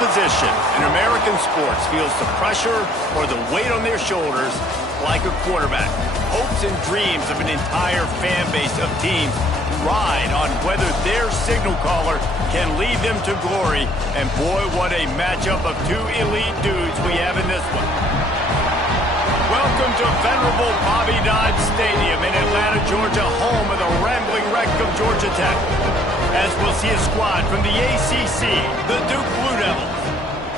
position in American sports feels the pressure or the weight on their shoulders like a quarterback. Hopes and dreams of an entire fan base of teams ride on whether their signal caller can lead them to glory. And boy, what a matchup of two elite dudes we have in this one. Welcome to venerable Bobby Dodd Stadium in Atlanta, Georgia, home of the rambling wreck of Georgia Tech. As we'll see a squad from the ACC, the Duke Blue Devils,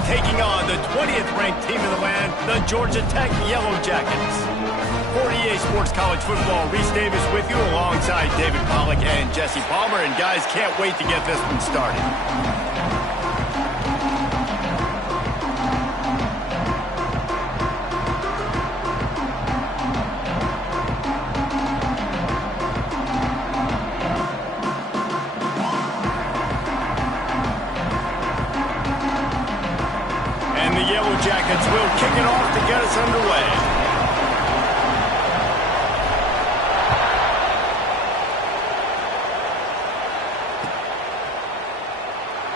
taking on the 20th ranked team in the land, the Georgia Tech Yellow Jackets. 48 Sports College Football, Reese Davis with you alongside David Pollack and Jesse Palmer. And guys, can't wait to get this one started. And the Yellow Jackets will kick it off to get us underway.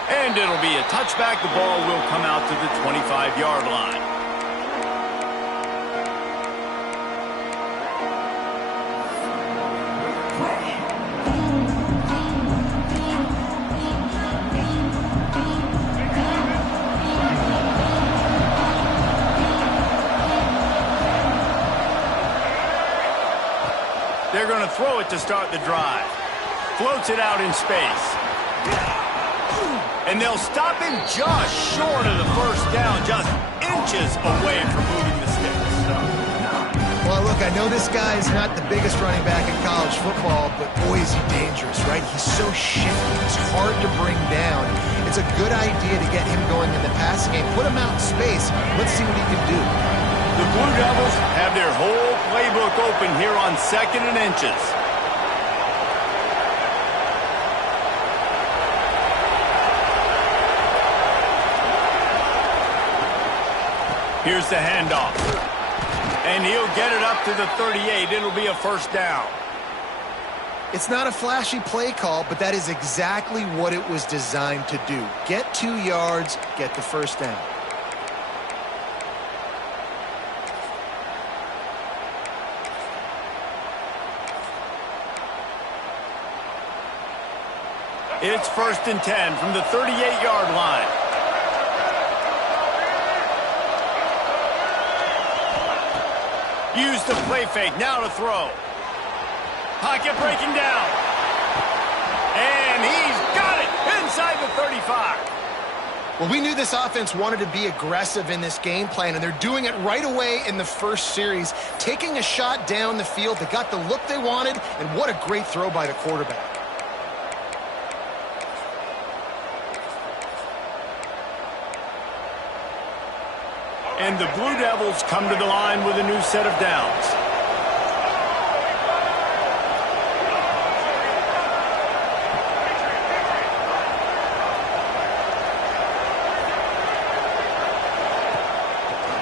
And it'll be a touchback. The ball will come out to the 25-yard line. They're going to throw it to start the drive. Floats it out in space. And they'll stop him just short of the first down, just inches away from moving the sticks. Well, look, I know this guy is not the biggest running back in college football, but boy, is he dangerous, right? He's so shifty. He's hard to bring down. It's a good idea to get him going in the passing game. Put him out in space. Let's see what he can do. The Blue Devils have their whole playbook open here on 2nd and inches. Here's the handoff. And he'll get it up to the 38. It'll be a first down. It's not a flashy play call, but that is exactly what it was designed to do. Get 2 yards, get the first down. It's 1st and 10 from the 38-yard line. Use the play fake, now to throw. Pocket breaking down. And he's got it inside the 35. Well, we knew this offense wanted to be aggressive in this game plan, and they're doing it right away in the first series, taking a shot down the field. They got the look they wanted, and what a great throw by the quarterback. And the Blue Devils come to the line with a new set of downs.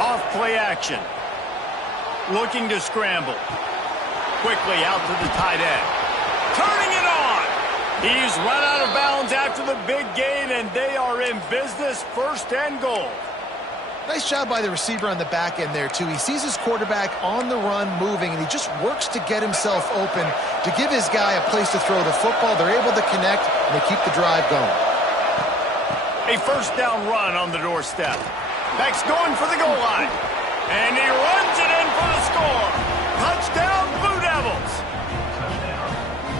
Off play action. Looking to scramble. Quickly out to the tight end. Turning it on. He's run out of bounds after the big gain, and they are in business, 1st and goal. Nice job by the receiver on the back end there, too. He sees his quarterback on the run moving, and he just works to get himself open to give his guy a place to throw the football. They're able to connect, and they keep the drive going. A first down run on the doorstep. Beck's going for the goal line. And he runs it in for the score. Touchdown, Blue Devils.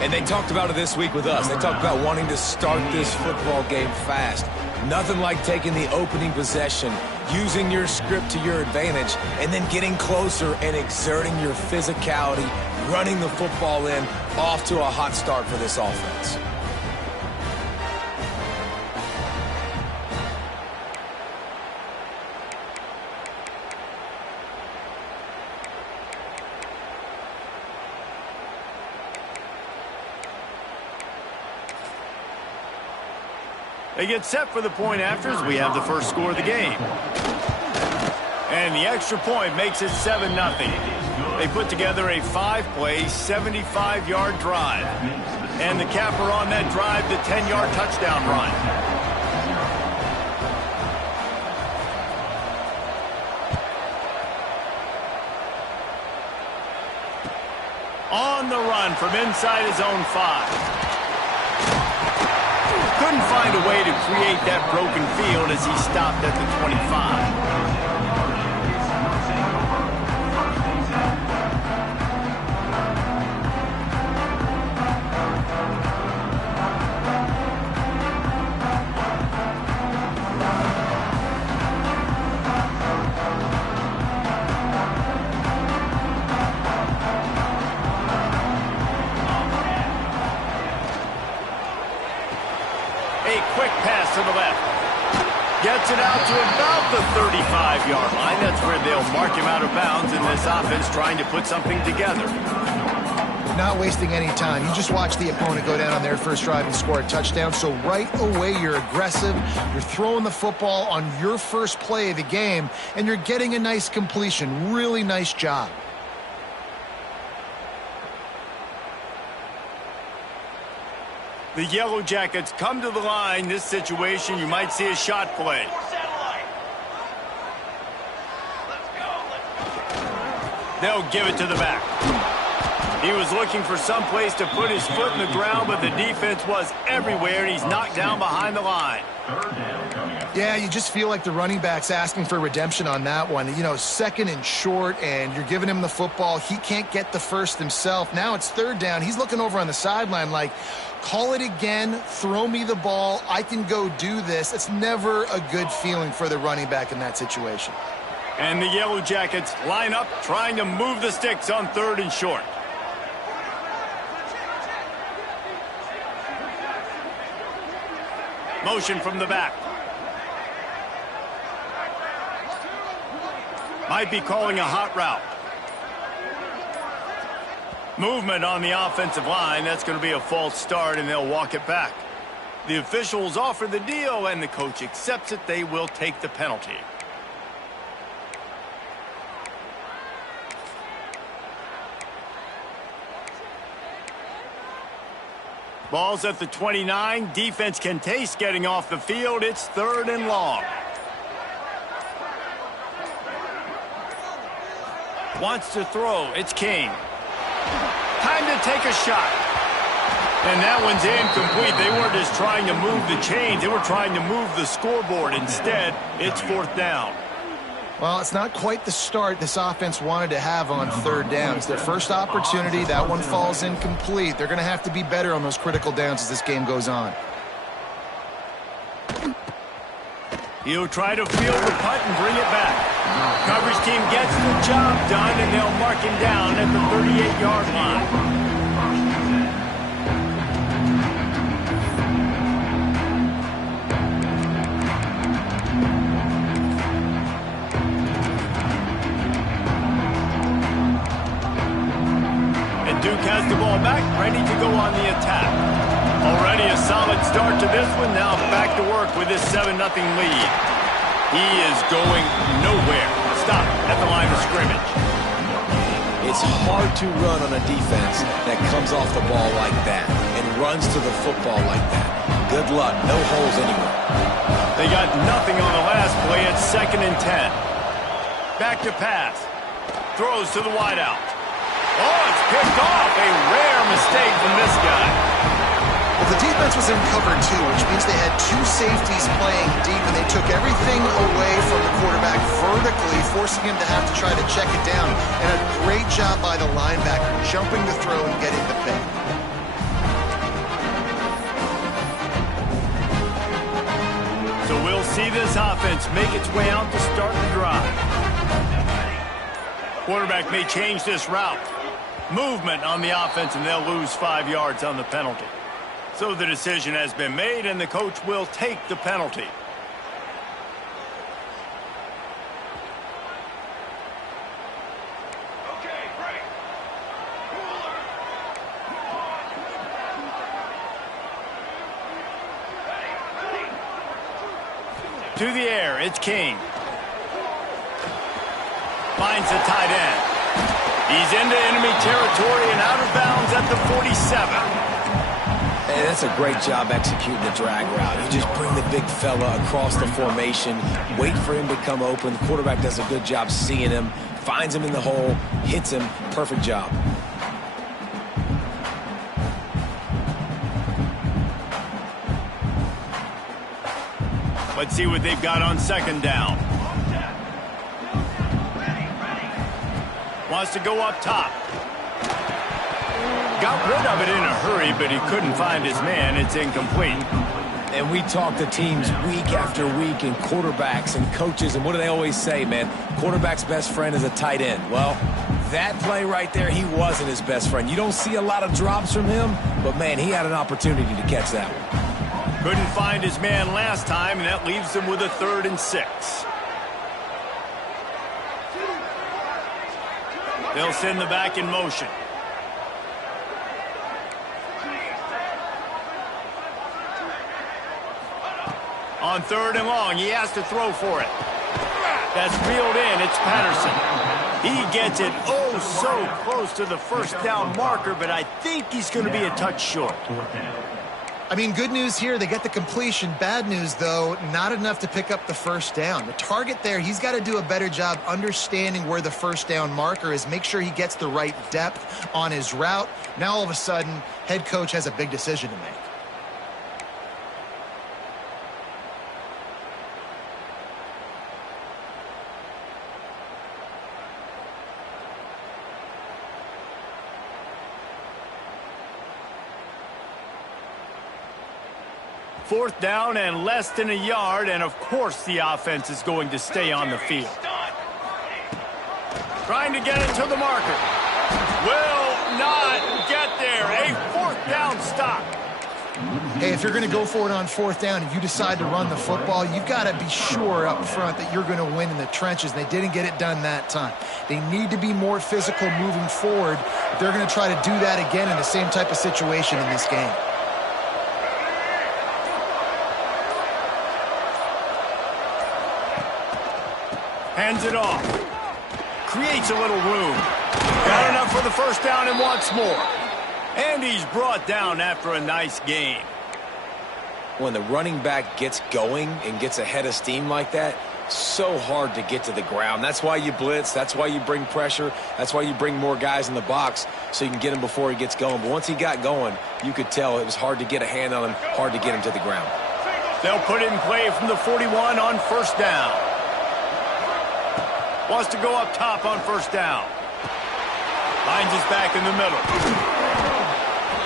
And they talked about it this week with us. They talked about wanting to start this football game fast. Nothing like taking the opening possession, using your script to your advantage, and then getting closer and exerting your physicality, running the football in, off to a hot start for this offense. They get set for the point afters. We have the first score of the game. And the extra point makes it 7-0. They put together a 5-play, 75-yard drive. And the capper on that drive, the 10-yard touchdown run. On the run from inside his own 5. Couldn't find a way to create that broken field as he stopped at the 25. To the left. Gets it out to about the 35-yard line. That's where they'll mark him out of bounds in this offense trying to put something together. Not wasting any time. You just watch the opponent go down on their first drive and score a touchdown. So right away, you're aggressive. You're throwing the football on your first play of the game, and you're getting a nice completion. Really nice job. The Yellow Jackets come to the line. This situation, you might see a shot play. They'll give it to the back. He was looking for some place to put his foot in the ground, but the defense was everywhere, and he's knocked down behind the line. Yeah, you just feel like the running back's asking for redemption on that one. You know, 2nd and short, and you're giving him the football. He can't get the first himself. Now it's 3rd down. He's looking over on the sideline like, call it again, throw me the ball, I can go do this. It's never a good feeling for the running back in that situation. And the Yellow Jackets line up, trying to move the sticks on 3rd and short. Motion from the back. Might be calling a hot route. Movement on the offensive line. That's going to be a false start, and they'll walk it back. The officials offer the deal, and the coach accepts it. They will take the penalty. Ball's at the 29. Defense can taste getting off the field. It's 3rd and long. Wants to throw. It's King. Time to take a shot. And that one's incomplete. They weren't just trying to move the chains. They were trying to move the scoreboard. Instead, it's 4th down. Well, it's not quite the start this offense wanted to have on 3rd down. It's their first opportunity. That one falls incomplete. They're going to have to be better on those critical downs as this game goes on. He'll try to field the punt and bring it back. Coverage team gets the job done, and they'll mark him down at the 38-yard line. Duke has the ball back, ready to go on the attack. Already a solid start to this one. Now back to work with this 7-0 lead. He is going nowhere. Stop at the line of scrimmage. It's hard to run on a defense that comes off the ball like that and runs to the football like that. Good luck. No holes anywhere. They got nothing on the last play. It's 2nd and 10. Back to pass. Throws to the wideout. Oh, it's picked off. A rare mistake from this guy. Well, the defense was in cover 2, which means they had 2 safeties playing deep, and they took everything away from the quarterback vertically, forcing him to have to try to check it down. And a great job by the linebacker, jumping the throw and getting the pick. So we'll see this offense make its way out to start the drive. Quarterback may change this route. Movement on the offense, and they'll lose 5 yards on the penalty. So the decision has been made, and the coach will take the penalty. To the air, it's King. Finds the tight end. He's into enemy territory and out of bounds at the 47. Hey, that's a great job executing the drag route. You just bring the big fella across the formation, wait for him to come open. The quarterback does a good job seeing him, finds him in the hole, hits him. Perfect job. Let's see what they've got on second down. Wants to go up top. Got rid of it in a hurry, but he couldn't find his man. It's incomplete. And we talk to teams week after week and quarterbacks and coaches, and what do they always say, man? Quarterback's best friend is a tight end. Well, that play right there, he wasn't his best friend. You don't see a lot of drops from him, but, man, he had an opportunity to catch that one. Couldn't find his man last time, and that leaves him with a 3rd and 6. They'll send the back in motion. On 3rd and long, he has to throw for it. That's reeled in. It's Patterson. He gets it oh so close to the first down marker, but I think he's going to be a touch short. I mean, good news here, they get the completion. Bad news, though, not enough to pick up the first down. The target there, he's got to do a better job understanding where the first down marker is, make sure he gets the right depth on his route. Now, all of a sudden, head coach has a big decision to make. Fourth down and less than a yard, and of course the offense is going to stay on the field. Trying to get it to the marker. Will not get there. A 4th down stop. Hey, if you're going to go for it on 4th down and you decide to run the football, you've got to be sure up front that you're going to win in the trenches. They didn't get it done that time. They need to be more physical moving forward. They're going to try to do that again in the same type of situation in this game. Hands it off. Creates a little room. Got enough for the first down and wants more. And he's brought down after a nice gain. When the running back gets going and gets ahead of steam like that, so hard to get to the ground. That's why you blitz. That's why you bring pressure. That's why you bring more guys in the box so you can get him before he gets going. But once he got going, you could tell it was hard to get a hand on him, hard to get him to the ground. They'll put it in play from the 41 on first down. Wants to go up top on first down. Finds his back in the middle.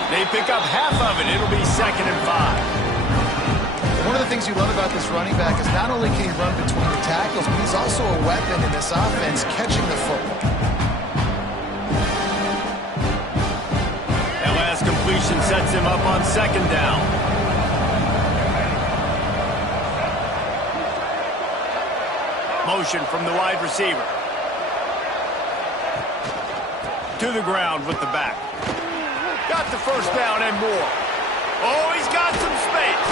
They pick up half of it. It'll be 2nd and 5. One of the things you love about this running back is not only can he run between the tackles, but he's also a weapon in this offense catching the football. That last completion sets him up on 2nd down. Motion from the wide receiver. To the ground with the back. Got the first down and more. Oh, he's got some space.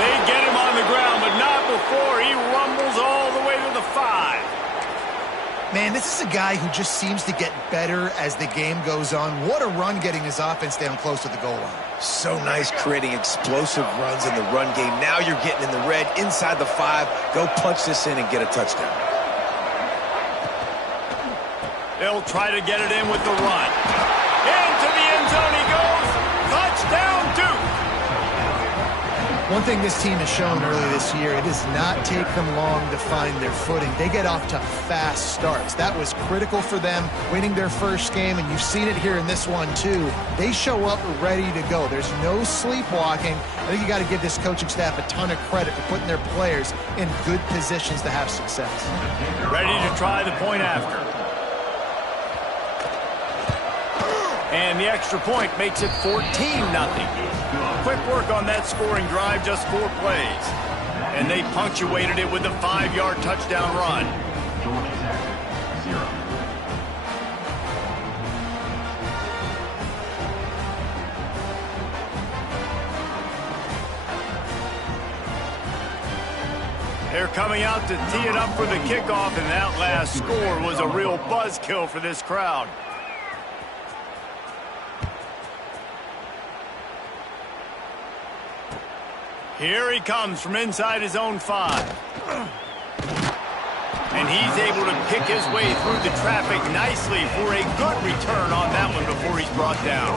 They get him on the ground, but not before he rumbles all the way to the 5. Man, this is a guy who just seems to get better as the game goes on. What a run getting his offense down close to the goal line. So nice creating explosive runs in the run game. Now you're getting in the red inside the 5. Go punch this in and get a touchdown. They'll try to get it in with the run. Into the end zone he goes. Touchdown, Duke. One thing this team has shown early this year, it does not take them long to find their footing. They get off to fast starts. That was critical for them, winning their first game, and you've seen it here in this one too. They show up ready to go. There's no sleepwalking. I think you got to give this coaching staff a ton of credit for putting their players in good positions to have success. Ready to try the point after. And the extra point makes it 14-0. Quick work on that scoring drive, just 4 plays. And they punctuated it with a 5-yard touchdown run. They're coming out to tee it up for the kickoff, and that last score was a real buzzkill for this crowd. Here he comes from inside his own 5. And he's able to pick his way through the traffic nicely for a good return on that one before he's brought down.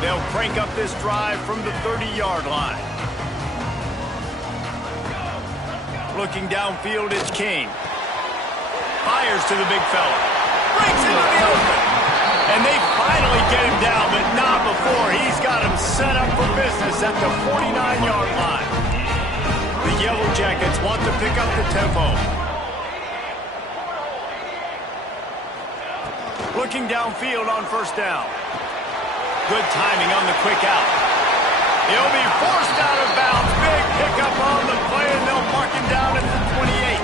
They'll crank up this drive from the 30-yard line. Looking downfield, it's King. Fires to the big fella. Breaks into the open. And they finally get him down, but not before. He's got him set up for business at the 49-yard line. The Yellow Jackets want to pick up the tempo. Looking downfield on first down. Good timing on the quick out. He'll be forced out of bounds. Big pickup on the play, and they'll mark him down at the 28.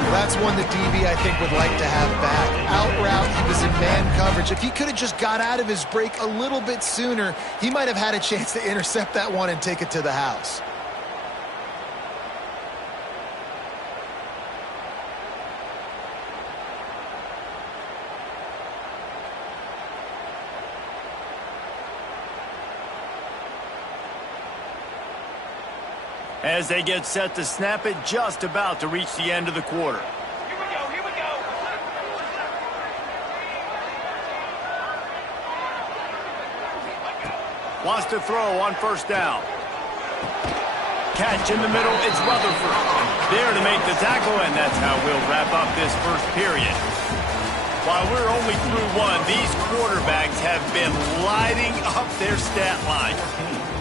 Well, that's one the DB, I think, would like to have back. Out route, he was in man coverage. If he could have just got out of his break a little bit sooner, he might have had a chance to intercept that one and take it to the house. As they get set to snap it, just about to reach the end of the quarter. Here we go, here we go. Wants to throw on first down. Catch in the middle, it's Rutherford. There to make the tackle, and that's how we'll wrap up this first period. While we're only through one, these quarterbacks have been lighting up their stat line.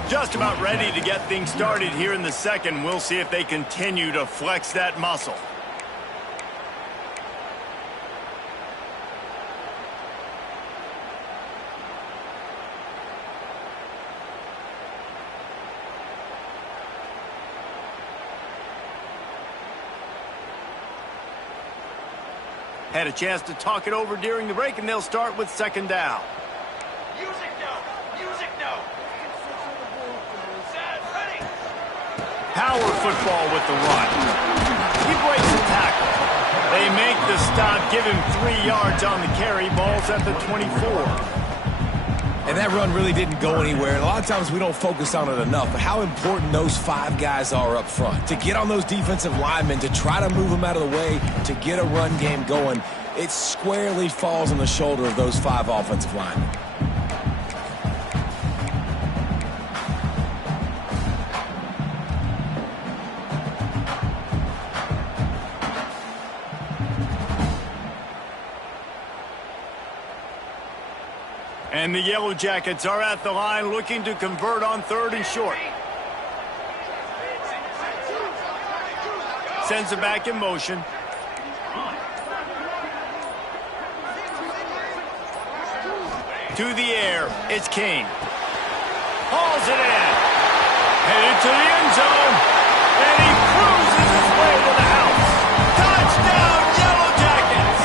Just about ready to get things started here in the second. We'll see if they continue to flex that muscle. Had a chance to talk it over during the break, and they'll start with second down. Music no, music no. Set, ready. Power football with the run. He breaks the tackle. They make the stop, give him 3 yards on the carry. Ball's at the 24. And that run really didn't go anywhere. And a lot of times we don't focus on it enough, but how important those 5 guys are up front. To get on those defensive linemen, to try to move them out of the way, to get a run game going, it squarely falls on the shoulder of those 5 offensive linemen. And the Yellow Jackets are at the line looking to convert on 3rd and short. Sends it back in motion. To the air, it's King. Hauls it in. Headed to the end zone. And he cruises his way to the house. Touchdown, Yellow Jackets!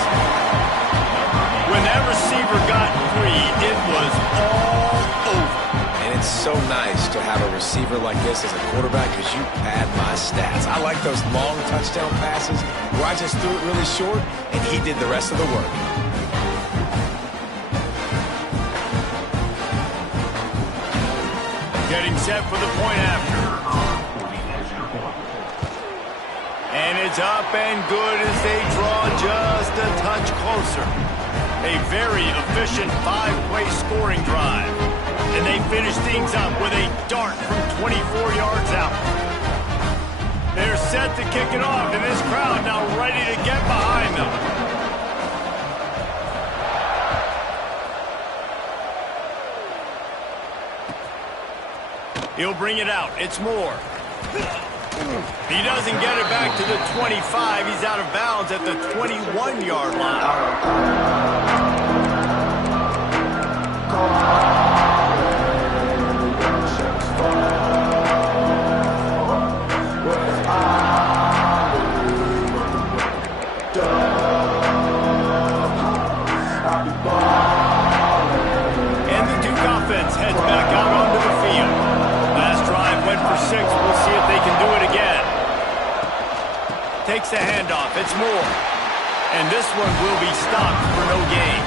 When that receiver got free, it was all over. And it's so nice to have a receiver like this as a quarterback because you pad my stats. I like those long touchdown passes where I just threw it really short and he did the rest of the work. Getting set for the point after. And it's up and good as they draw just a touch closer. A very efficient 5-play scoring drive. And they finish things up with a dart from 24 yards out. They're set to kick it off, and this crowd now ready to get behind them. He'll bring it out. It's Moore. He doesn't get it back to the 25. He's out of bounds at the 21-yard line. And the Duke offense heads back out onto the field. Last drive went for 6. We'll see if they can do it again. Takes the handoff. It's Moore. And this one will be stopped for no gain.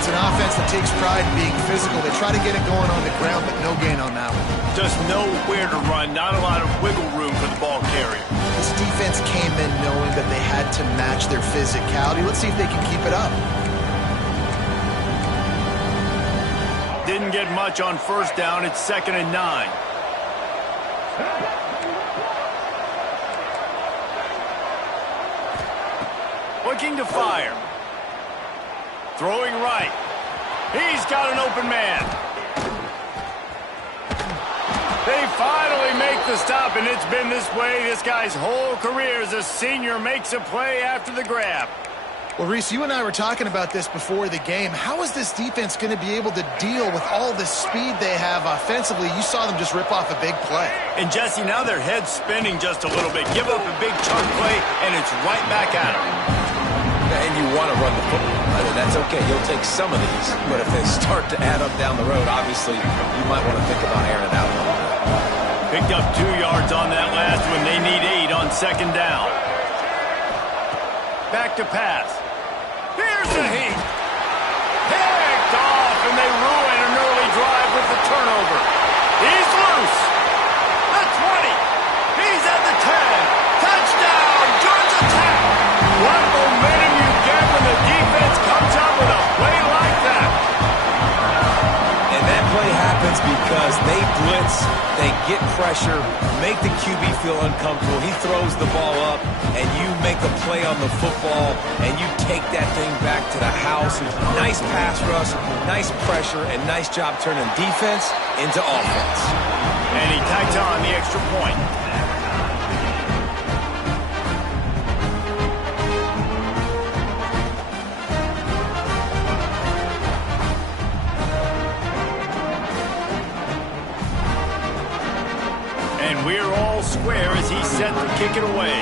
It's an offense that takes pride in being physical. They try to get it going on the ground, but no gain on that one. Just nowhere to run. Not a lot of wiggle room for the ball carrier. This defense came in knowing that they had to match their physicality. Let's see if they can keep it up. Didn't get much on first down. It's 2nd and 9. Looking to fire. Throwing right. He's got an open man. They finally make the stop, and it's been this way this guy's whole career as a senior makes a play after the grab. Well, Reese, you and I were talking about this before the game. How is this defense going to be able to deal with all the speed they have offensively? You saw them just rip off a big play. And, Jesse, now their head's spinning just a little bit. Give up a big chunk play, and it's right back at them. And you want to run the football. That's okay. You'll take some of these. But if they start to add up down the road, obviously, you might want to think about airing it out a little bit. Picked up 2 yards on that last one. They need 8 on 2nd down. Back to pass. Here's the heat. Picked off, and they ruin an early drive with the turnover. He's loose. The 20. He's at the 10. Touchdown, Georgia Tech. What momentum you get when the defense comes out with a play like that. And that play happens because they blitz, they get pressure, make the QB feel uncomfortable. He throws the ball up, and you make a play on the football, and you take that thing back to the house. Nice pass rush, nice pressure, and nice job turning defense into offense. And he tags on the extra point. And we're all square as he's set to kick it away.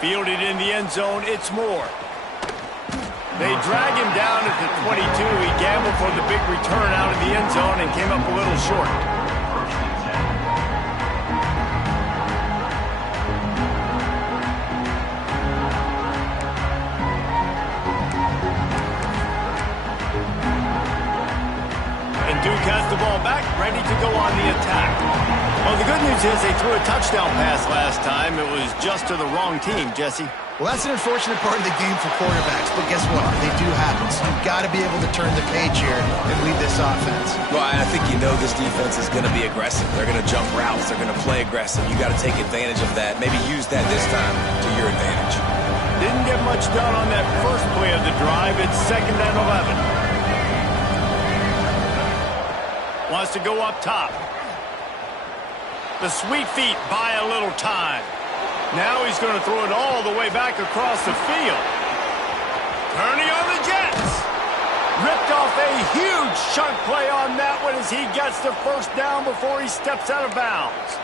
Fielded in the end zone, it's Moore. They drag him down at the 22. He gambled for the big return out of the end zone and came up a little short. Duke has the ball back, ready to go on the attack. Well, the good news is they threw a touchdown pass last time. It was just to the wrong team, Jesse. Well, that's an unfortunate part of the game for quarterbacks, but guess what? They do happen. So you've got to be able to turn the page here and lead this offense. Well, I think you know this defense is going to be aggressive. They're going to jump routes. They're going to play aggressive. You got to take advantage of that. Maybe use that this time to your advantage. Didn't get much done on that first play of the drive. It's 2nd and 11. Wants to go up top. The sweet feet buy a little time. Now he's going to throw it all the way back across the field. Turning on the Jets. Ripped off a huge chunk play on that one as he gets the first down before he steps out of bounds.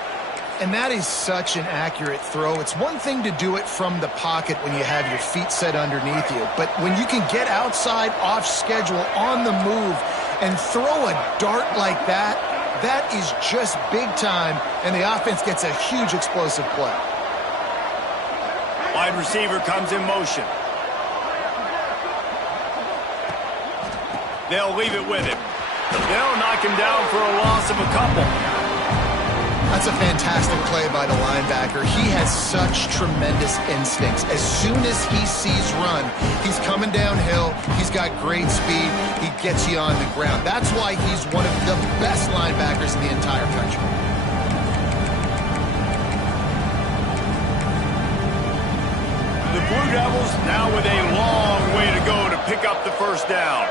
And that is such an accurate throw. It's one thing to do it from the pocket when you have your feet set underneath you, but when you can get outside, off schedule, on the move, and throw a dart like that, that is just big time, and the offense gets a huge explosive play. Wide receiver comes in motion. They'll leave it with him. They'll knock him down for a loss of a couple. That's a fantastic play by the linebacker. He has such tremendous instincts. As soon as he sees run, he's coming downhill. He's got great speed. He gets you on the ground. That's why he's one of the best linebackers in the entire country. The Blue Devils now with a long way to go to pick up the first down.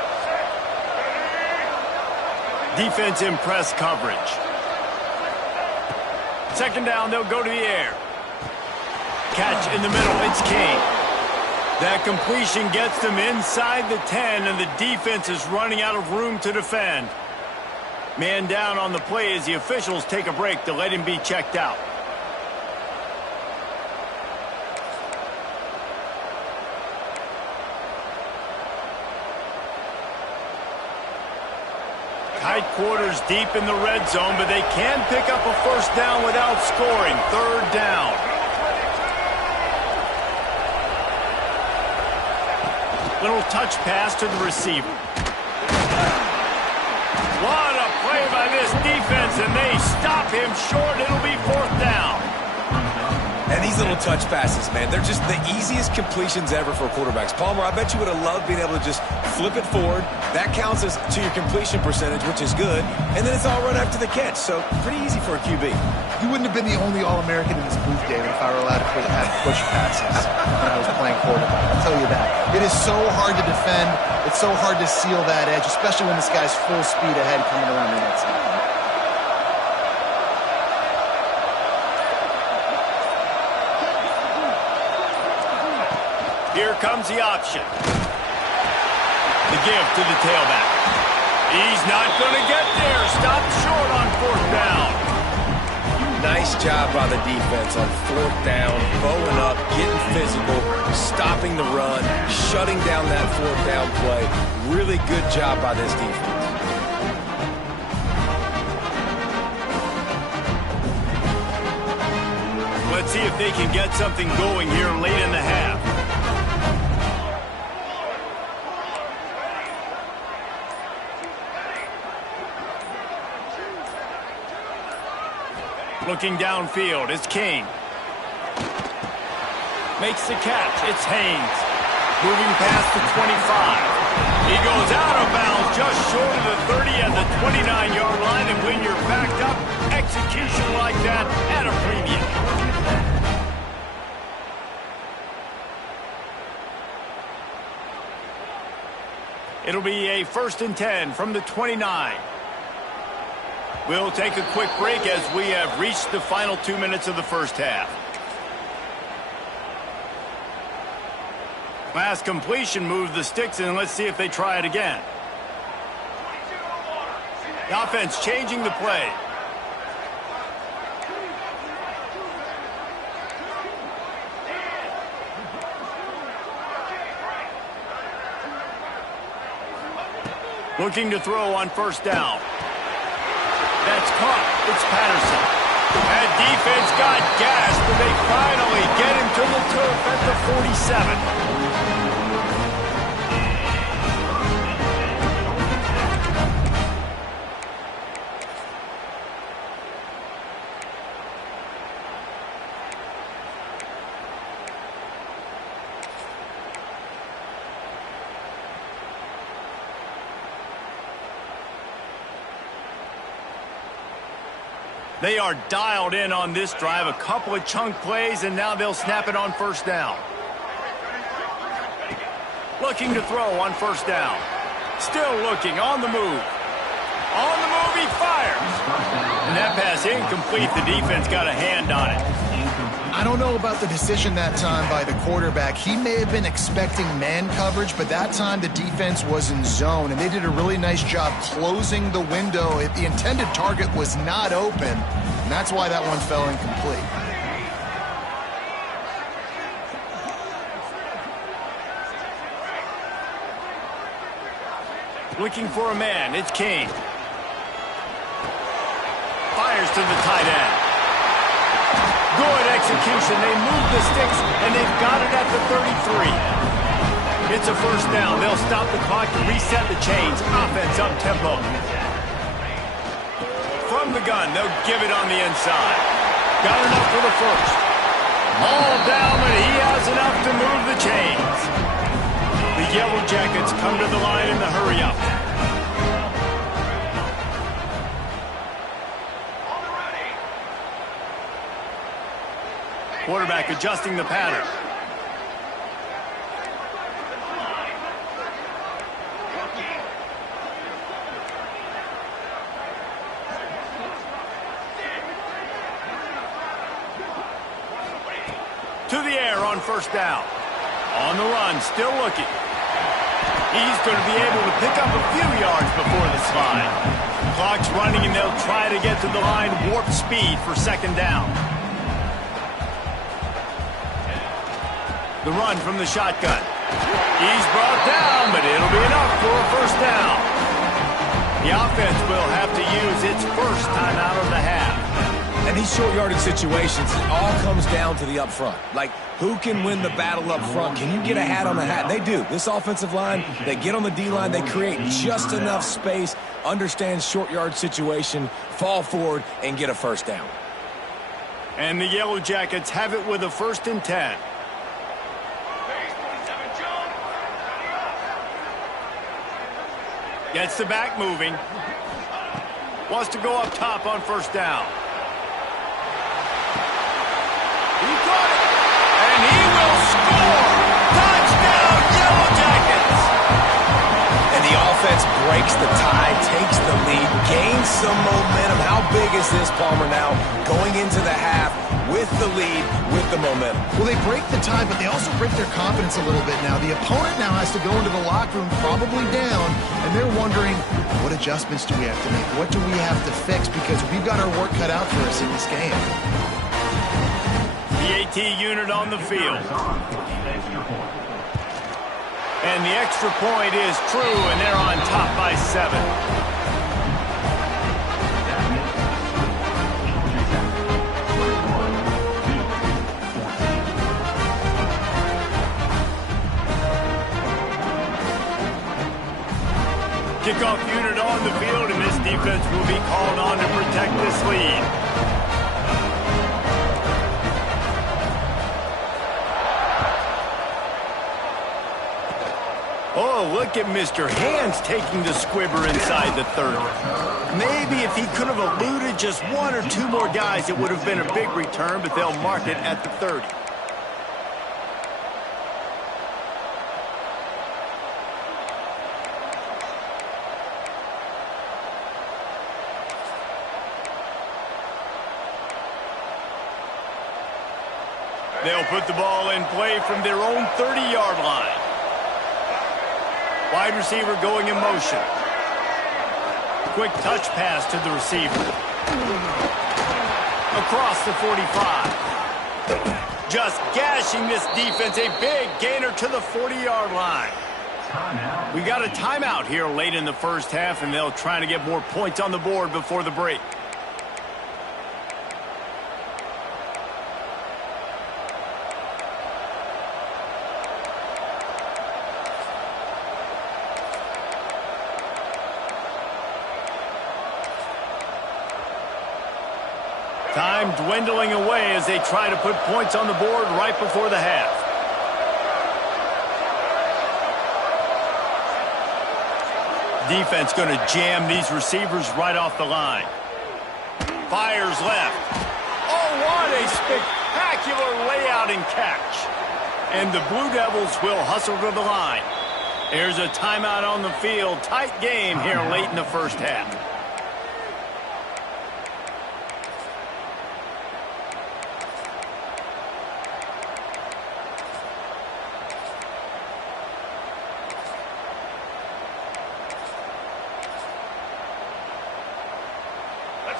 Defense in press coverage. 2nd down, they'll go to the air. Catch in the middle, it's King. That completion gets them inside the 10, and the defense is running out of room to defend. Man down on the play as the officials take a break to let him be checked out. Tight quarters deep in the red zone, but they can pick up a first down without scoring. 3rd down. Little touch pass to the receiver. What a play by this defense, and they stop him short. It'll be 4th down. And these little touch passes, man. They're just the easiest completions ever for quarterbacks. Palmer, I bet you would have loved being able to just flip it forward. That counts as to your completion percentage, which is good. And then it's all run after the catch. So pretty easy for a QB. You wouldn't have been the only All-American in this booth, David, if I were allowed to have push passes when I was playing quarterback. I'll tell you that. It is so hard to defend. It's so hard to seal that edge, especially when this guy's full speed ahead coming around the outside. Here comes the option. The give to the tailback. He's not going to get there. Stopped short on 4th down. Nice job by the defense on 4th down, bowing up, getting physical, stopping the run, shutting down that 4th down play. Really good job by this defense. Let's see if they can get something going here late in the half. Looking downfield, it's King. Makes the catch, it's Haynes. Moving past the 25. He goes out of bounds just short of the 30 and the 29-yard line, and when you're backed up, execution like that at a premium. It'll be a 1st and 10 from the 29. We'll take a quick break as we have reached the final 2 minutes of the first half. Last completion moved the sticks, and let's see if they try it again. The offense changing the play. Looking to throw on 1st down. That's caught. It's Patterson. That defense got gashed, but they finally get him to the turf at the 47. They are dialed in on this drive. A couple of chunk plays, and now they'll snap it on 1st down. Looking to throw on 1st down. Still looking, on the move. On the move, he fires. And that pass incomplete. The defense got a hand on it. I don't know about the decision that time by the quarterback. He may have been expecting man coverage, but that time the defense was in zone, and they did a really nice job closing the window. The intended target was not open, and that's why that one fell incomplete. Looking for a man, it's King. Fires to the tight end. Good execution. They move the sticks, and they've got it at the 33. It's a 1st down. They'll stop the clock to reset the chains. Offense up tempo. From the gun, they'll give it on the inside. Got enough for the 1st. All down, but he has enough to move the chains. The Yellow Jackets come to the line in the hurry-up. Quarterback adjusting the pattern. To the air on 1st down. On the run, still looking. He's going to be able to pick up a few yards before the slide. Clock's running, and they'll try to get to the line warp speed for 2nd down. The run from the shotgun. He's brought down, but it'll be enough for a 1st down. The offense will have to use its 1st timeout of the half. And these short yardage situations, it all comes down to the up front. Like, who can win the battle up front? Can you get a hat on the hat? They do. This offensive line, they get on the D-line, they create just enough space, understand short yard situation, fall forward, and get a 1st down. And the Yellow Jackets have it with a 1st and 10. Gets the back moving. Wants to go up top on 1st down. He got it. And he will score. Touchdown, Yellow Jackets. And the offense breaks the tie, takes the lead, gains some momentum. How big is this, Palmer, now going into the half with the lead, with the momentum? Well, they break the tie, but they also break their confidence a little bit now. The opponent now has to go into the locker room probably down, and they're wondering, what adjustments do we have to make? What do we have to fix? Because we've got our work cut out for us in this game. The AT unit on the field. And the extra point is true, and they're on top by 7. Kickoff unit on the field, and this defense will be called on to protect this lead. Oh, look at Mr. Hands taking the squibber inside the 30. Maybe if he could have eluded just 1 or 2 more guys, it would have been a big return, but they'll mark it at the 30. They'll put the ball in play from their own 30-yard line. Wide receiver going in motion. Quick touch pass to the receiver. Across the 45. Just gashing this defense. A big gainer to the 40-yard line. We got a timeout here late in the 1st half, and they'll try to get more points on the board before the break. Time dwindling away as they try to put points on the board right before the half. Defense going to jam these receivers right off the line. Fires left. Oh, what a spectacular layout and catch. And the Blue Devils will hustle to the line. There's a timeout on the field. Tight game here late in the 1st half.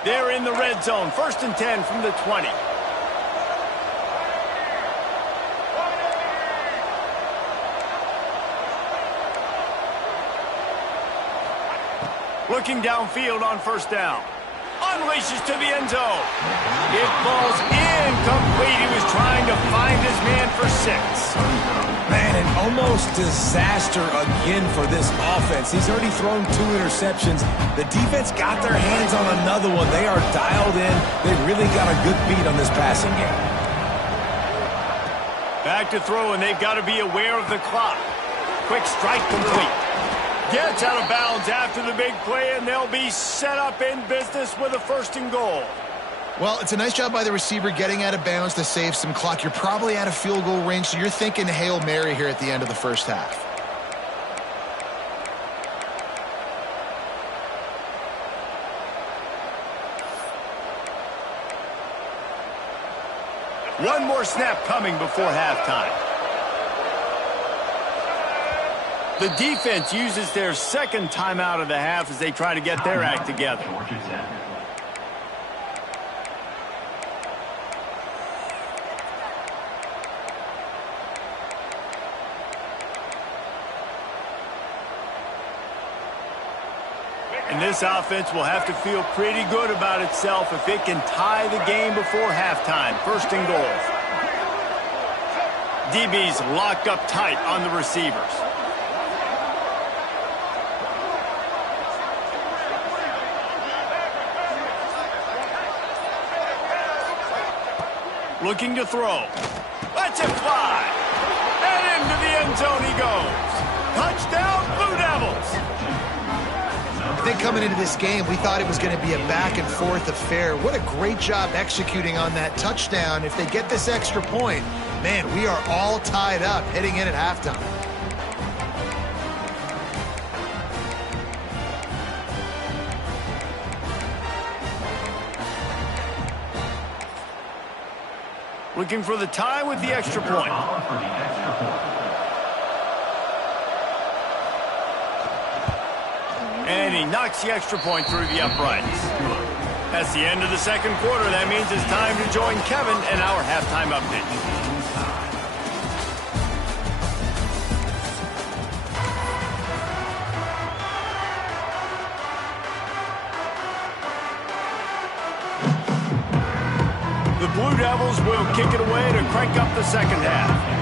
They're in the red zone. 1st and 10 from the 20. Looking downfield on 1st down. Unleashes to the end zone. It falls incomplete. He was trying to find his man for 6. Man, an almost disaster again for this offense. He's already thrown 2 interceptions. The defense got their hands on another one. They are dialed in. They really got a good beat on this passing game. Back to throw, and they've got to be aware of the clock. Quick strike complete. Gets out of bounds after the big play, and they'll be set up in business with a 1st and goal. Well, it's a nice job by the receiver getting out of bounds to save some clock. You're probably out of field goal range, so you're thinking Hail Mary here at the end of the 1st half. One more snap coming before halftime. The defense uses their 2nd timeout of the half as they try to get their act together. And this offense will have to feel pretty good about itself if it can tie the game before halftime. 1st and goal. DB's locked up tight on the receivers. Looking to throw. Lets it fly. And into the end zone he goes. Touchdown, Blue Devils. I think coming into this game, we thought it was going to be a back-and-forth affair. What a great job executing on that touchdown. If they get this extra point, man, we are all tied up heading in at halftime. Looking for the tie with the extra point. And he knocks the extra point through the uprights. That's the end of the second quarter. That means it's time to join Kevin and our halftime update. The Blue Devils will kick it away to crank up the second half.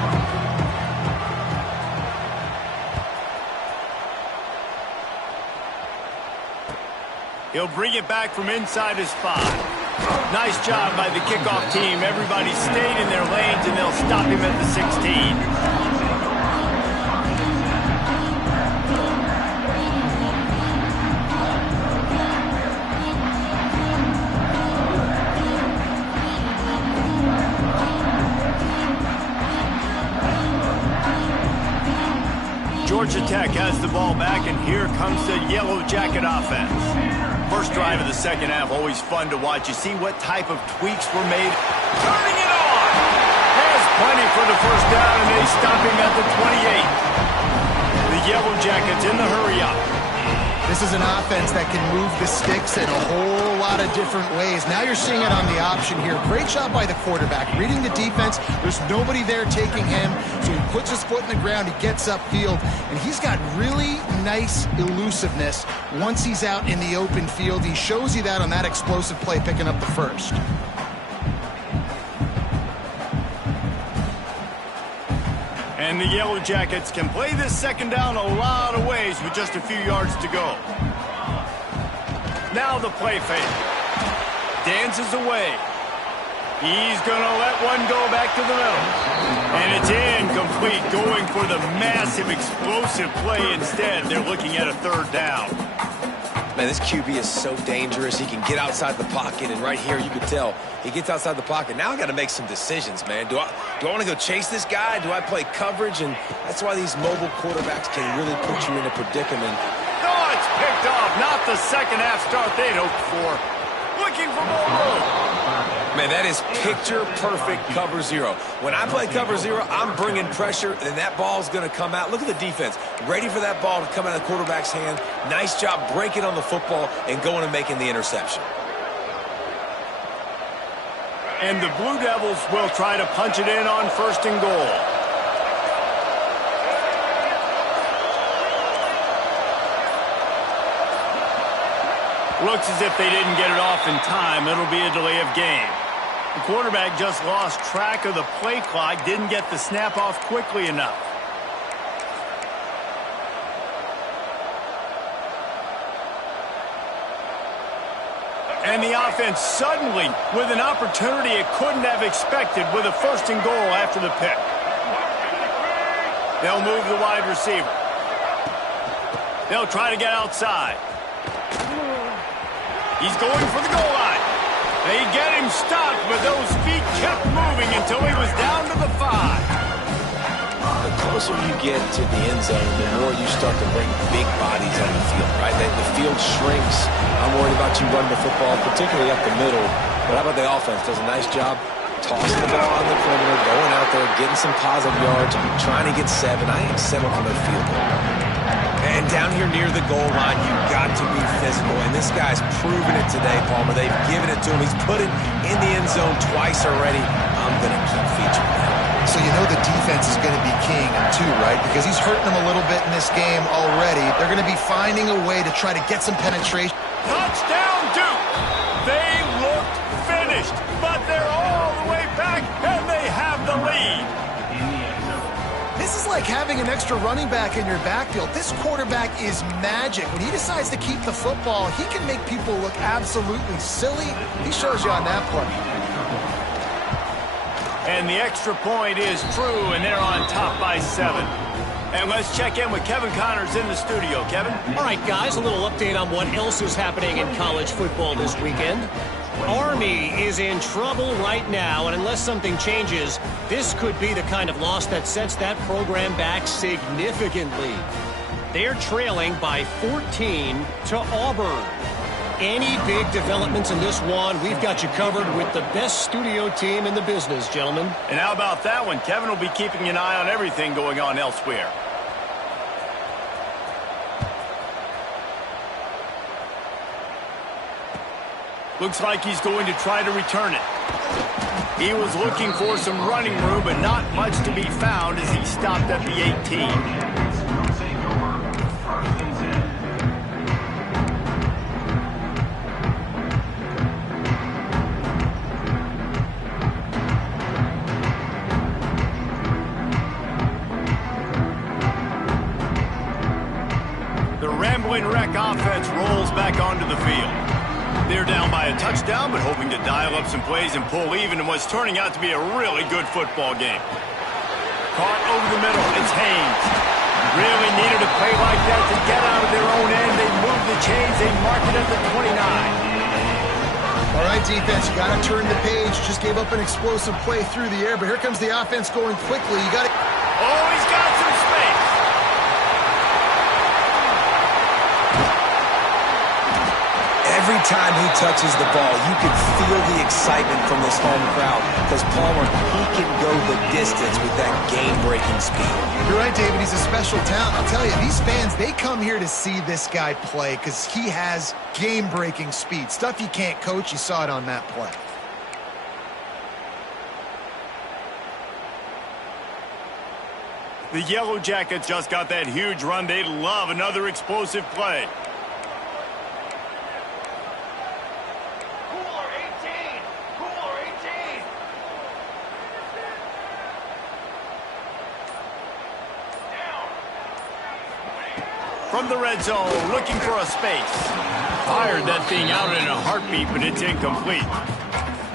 He'll bring it back from inside his 5. Nice job by the kickoff team. Everybody stayed in their lanes, and they'll stop him at the 16. Georgia Tech has the ball back, and here comes the Yellow Jacket offense. First drive of the second half, always fun to watch. You see what type of tweaks were made. Turning it on! Has plenty for the first down, and they stop him at the 28. The Yellow Jackets in the hurry-up. This is an offense that can move the sticks in a whole lot of different ways. Now you're seeing it on the option here. Great job by the quarterback. Reading the defense, there's nobody there taking him, so he puts his foot in the ground, he gets upfield, and he's got really nice elusiveness once he's out in the open field. He shows you that on that explosive play, picking up the first. And the Yellow Jackets can play this second down a lot of ways with just a few yards to go. Now the play fake. Dances away. He's going to let one go back to the middle. And it's incomplete, going for the massive explosive play instead. They're looking at a third down. Man, this QB is so dangerous. He can get outside the pocket, and right here you can tell he gets outside the pocket. Now I got to make some decisions, man. Do I want to go chase this guy? Do I play coverage? And that's why these mobile quarterbacks can really put you in a predicament. Oh, it's picked off. Not the second half start they'd hoped for. Looking for more room. Man, that is picture-perfect cover zero. When I play cover zero, I'm bringing pressure, and that ball's going to come out. Look at the defense. Ready for that ball to come out of the quarterback's hand. Nice job breaking on the football and going and making the interception. And the Blue Devils will try to punch it in on first and goal. Looks as if they didn't get it off in time. It'll be a delay of game. The quarterback just lost track of the play clock, didn't get the snap off quickly enough. And the offense suddenly with an opportunity it couldn't have expected with a first and goal after the pick. They'll move the wide receiver. They'll try to get outside. He's going for the goal line. They get him stopped, but those feet kept moving until he was down to the 5. The closer you get to the end zone, the more you start to bring big bodies on the field, right? The field shrinks. I'm worried about you running the football, particularly up the middle. But how about the offense? Does a nice job tossing the ball on the perimeter, going out there, getting some positive yards, trying to get 7. I ain't settling for no field goal. And down here near the goal line, you've got to be physical. And this guy's proven it today, Palmer. They've given it to him. He's put it in the end zone twice already. I'm going to keep featuring that. So you know the defense is going to be king, too, right? Because he's hurting them a little bit in this game already. They're going to be finding a way to try to get some penetration. Touchdown, Duke! They looked finished, but they're all the way back, and they have the lead. This is like having an extra running back in your backfield. This quarterback is magic. When he decides to keep the football, he can make people look absolutely silly. He shows you on that play. And the extra point is true, and they're on top by 7. And let's check in with Kevin Connors in the studio. Kevin? All right, guys, a little update on what else is happening in college football this weekend. Army is in trouble right now, and unless something changes, this could be the kind of loss that sets that program back significantly. They're trailing by 14 to Auburn. Any big developments in this one, we've got you covered with the best studio team in the business, gentlemen. And how about that one? Kevin will be keeping an eye on everything going on elsewhere. Looks like he's going to try to return it. He was looking for some running room, but not much to be found as he stopped at the 18. The Rambling Wreck offense rolls back onto the field. They're down by a touchdown, but hoping to dial up some plays and pull even in what's turning out to be a really good football game. Caught over the middle. It's Haynes. Really needed a play like that to get out of their own end. They move the chains. They mark it at the 29. All right, defense, you got to turn the page. Just gave up an explosive play through the air, but here comes the offense going quickly. You got to... Oh, he's got some space. Every time he touches the ball, you can feel the excitement from this home crowd because Palmer, he can go the distance with that game-breaking speed. You're right, David. He's a special talent. I'll tell you, these fans, they come here to see this guy play because he has game-breaking speed. Stuff you can't coach. You saw it on that play. The Yellow Jackets just got that huge run. They'd love another explosive play. From the red zone, looking for a space. Fired that thing out in a heartbeat, but it's incomplete.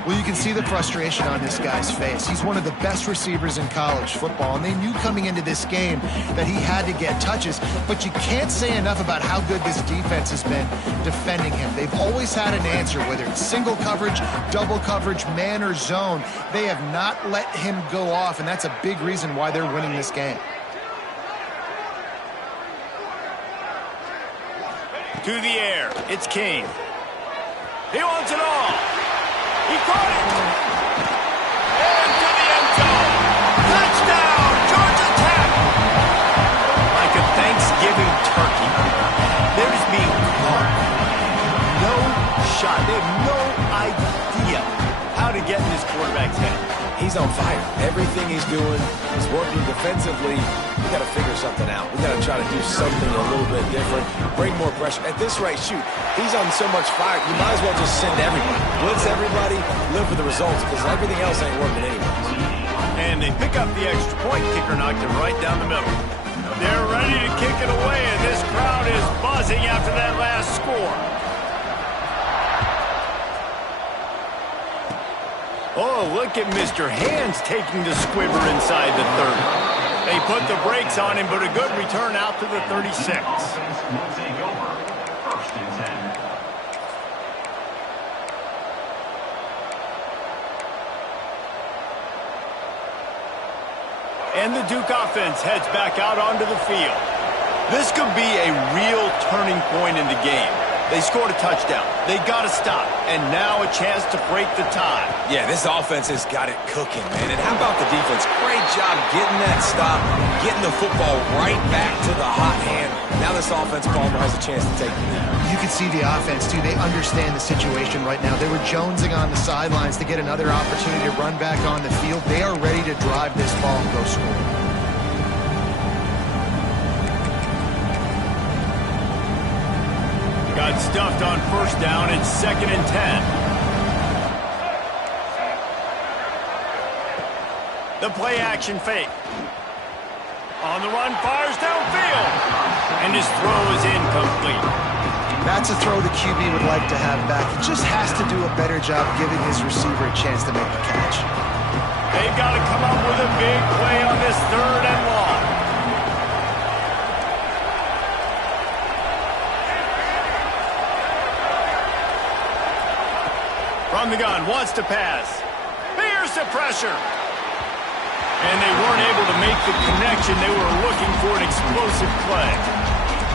Well, you can see the frustration on this guy's face. He's one of the best receivers in college football, and they knew coming into this game that he had to get touches, but you can't say enough about how good this defense has been defending him. They've always had an answer, whether it's single coverage, double coverage, man or zone. They have not let him go off, and that's a big reason why they're winning this game. To the air, it's King. He wants it all. He caught it. And to the end zone. Touchdown, Georgia Tech. Like a Thanksgiving turkey. They're just being caught. No shot. They have no idea how to get in this quarterback's head. He's on fire. Everything he's doing is working defensively. We got to figure something out. We got to try to do something a little bit different. Bring more pressure. At this rate, shoot, he's on so much fire. You might as well just send everybody. Blitz everybody, live for the results, because everything else ain't working anyways. And they pick up the extra point. Kicker knocked it right down the middle. They're ready to kick it away, and this crowd is buzzing after that last score. Oh, look at Mr. Hands taking the squibber inside the 30. They put the brakes on him, but a good return out to the 36. And the Duke offense heads back out onto the field. This could be a real turning point in the game. They scored a touchdown. They got to stop. And now a chance to break the tie. Yeah, this offense has got it cooking, man. And how about the defense? Great job getting that stop, getting the football right back to the hot hand. Now this offense, Palmer, has a chance to take the lead. You can see the offense, too. They understand the situation right now. They were jonesing on the sidelines to get another opportunity to run back on the field. They are ready to drive this ball and go score. Got stuffed on first down. It's 2nd and 10. The play action fake. On the run, fires downfield. And his throw is incomplete. That's a throw the QB would like to have back. He just has to do a better job giving his receiver a chance to make the catch. They've got to big play on this 3rd and long. From the gun, wants to pass. Here's the pressure. And they weren't able to make the connection. They were looking for an explosive play.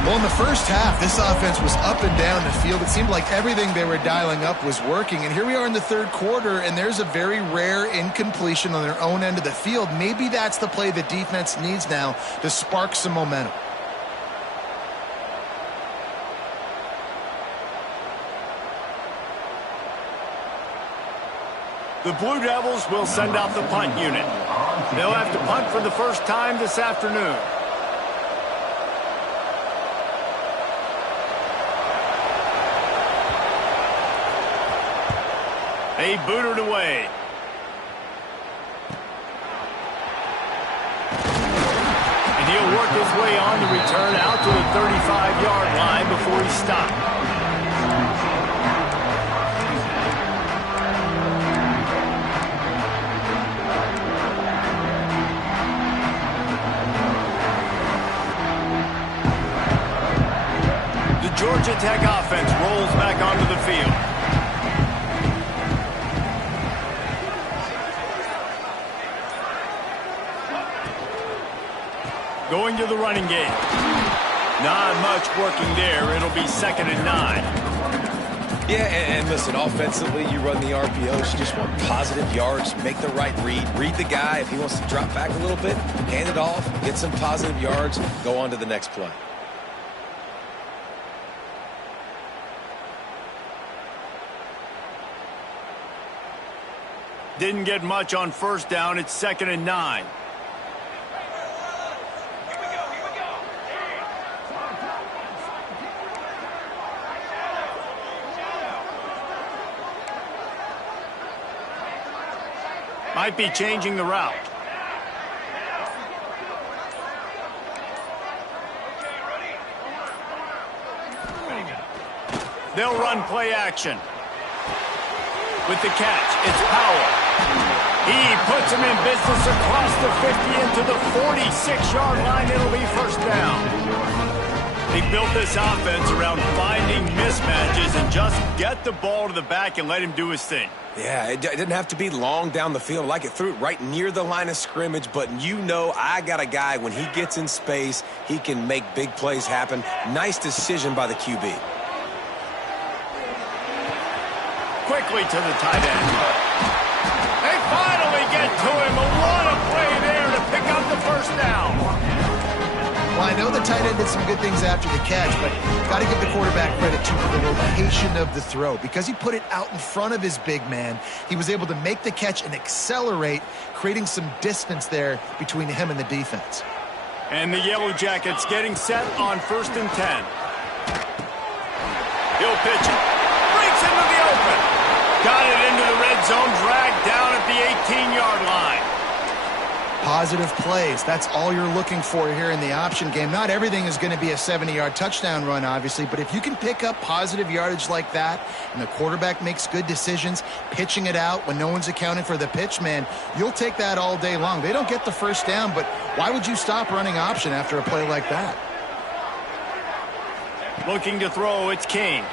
Well, in the first half, this offense was up and down the field. It seemed like everything they were dialing up was working. And here we are in the 3rd quarter, and there's a very rare incompletion on their own end of the field. Maybe that's the play the defense needs now to spark some momentum. The Blue Devils will send out the punt unit. They'll have to punt for the first time this afternoon. They boot it away. And he'll work his way on to return out to the 35-yard line before he stopped. Georgia Tech offense rolls back onto the field. Going to the running game. Not much working there. It'll be 2nd and 9. Yeah, and listen, offensively, you run the RPOs. You just want positive yards, make the right read. Read the guy. If he wants to drop back a little bit, hand it off, get some positive yards, go on to the next play. Didn't get much on 1st down. It's 2nd and 9. Might be changing the route. They'll run play action. With the catch, it's Powell. He puts him in business across the 50 into the 46-yard line. It'll be 1st down. They built this offense around finding mismatches and just get the ball to the back and let him do his thing. Yeah, it didn't have to be long down the field. Like it threw it right near the line of scrimmage, but you know I got a guy, when he gets in space, he can make big plays happen. Nice decision by the QB. Quickly to the tight end. They finally get to him. What a play there to pick up the 1st down. Well, I know the tight end did some good things after the catch, but got to give the quarterback credit, too, for the location of the throw. Because he put it out in front of his big man, he was able to make the catch and accelerate, creating some distance there between him and the defense. And the Yellow Jackets getting set on 1st and 10. He'll pitch it. Breaks into the open. Got it into the red zone, dragged down at the 18-yard line. Positive plays. That's all you're looking for here in the option game. Not everything is going to be a 70-yard touchdown run, obviously, but if you can pick up positive yardage like that and the quarterback makes good decisions, pitching it out when no one's accounting for the pitch, man, you'll take that all day long. They don't get the 1st down, but why would you stop running option after a play like that? Looking to throw, it's Kane.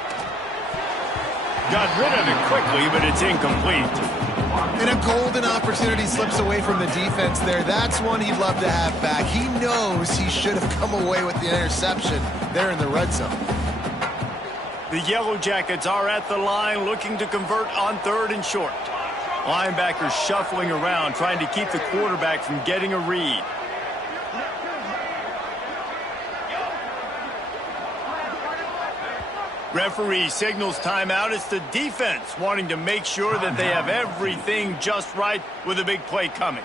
Got rid of it quickly, but it's incomplete. And a golden opportunity slips away from the defense there. That's one he'd love to have back. He knows he should have come away with the interception there in the red zone. The Yellow Jackets are at the line looking to convert on 3rd and short. Linebackers shuffling around, trying to keep the quarterback from getting a read. Referee signals timeout. It's the defense wanting to make sure that they have everything just right with a big play coming.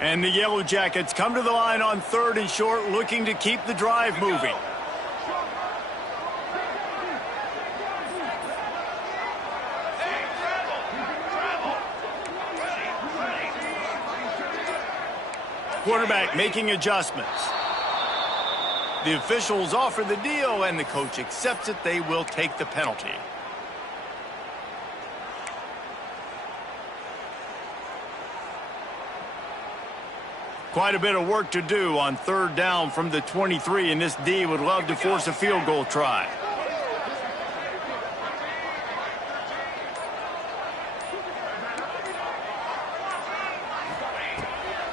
And the Yellow Jackets come to the line on 3rd and short, looking to keep the drive moving. Quarterback making adjustments. The officials offer the deal, and the coach accepts it. They will take the penalty. Quite a bit of work to do on third down from the 23, and this D would love to force a field goal try.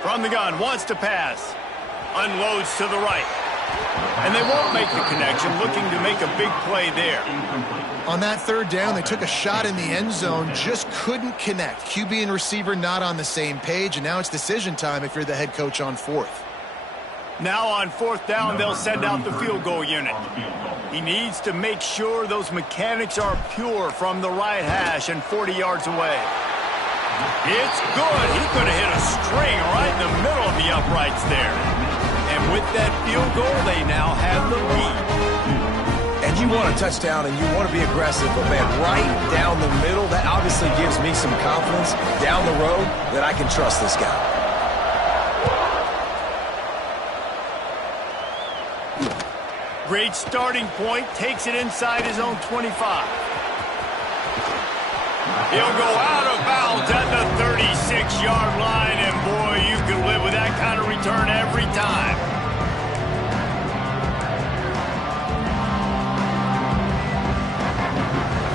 From the gun, wants to pass. Unloads to the right. And they won't make the connection, looking to make a big play there. On that third down, they took a shot in the end zone, just couldn't connect. QB and receiver not on the same page, and now it's decision time if you're the head coach on fourth. Now on fourth down, they'll send out the field goal unit. He needs to make sure those mechanics are pure from the right hash and 40 yards away. It's good. He could have hit a string right in the middle of the uprights there. And with that field goal, they now have the lead. And you want a touchdown and you want to be aggressive, but man, right down the middle, that obviously gives me some confidence down the road that I can trust this guy. Great starting point, takes it inside his own 25. He'll go out of bounds at the 36-yard line, and boy, you can live with that kind of return every time.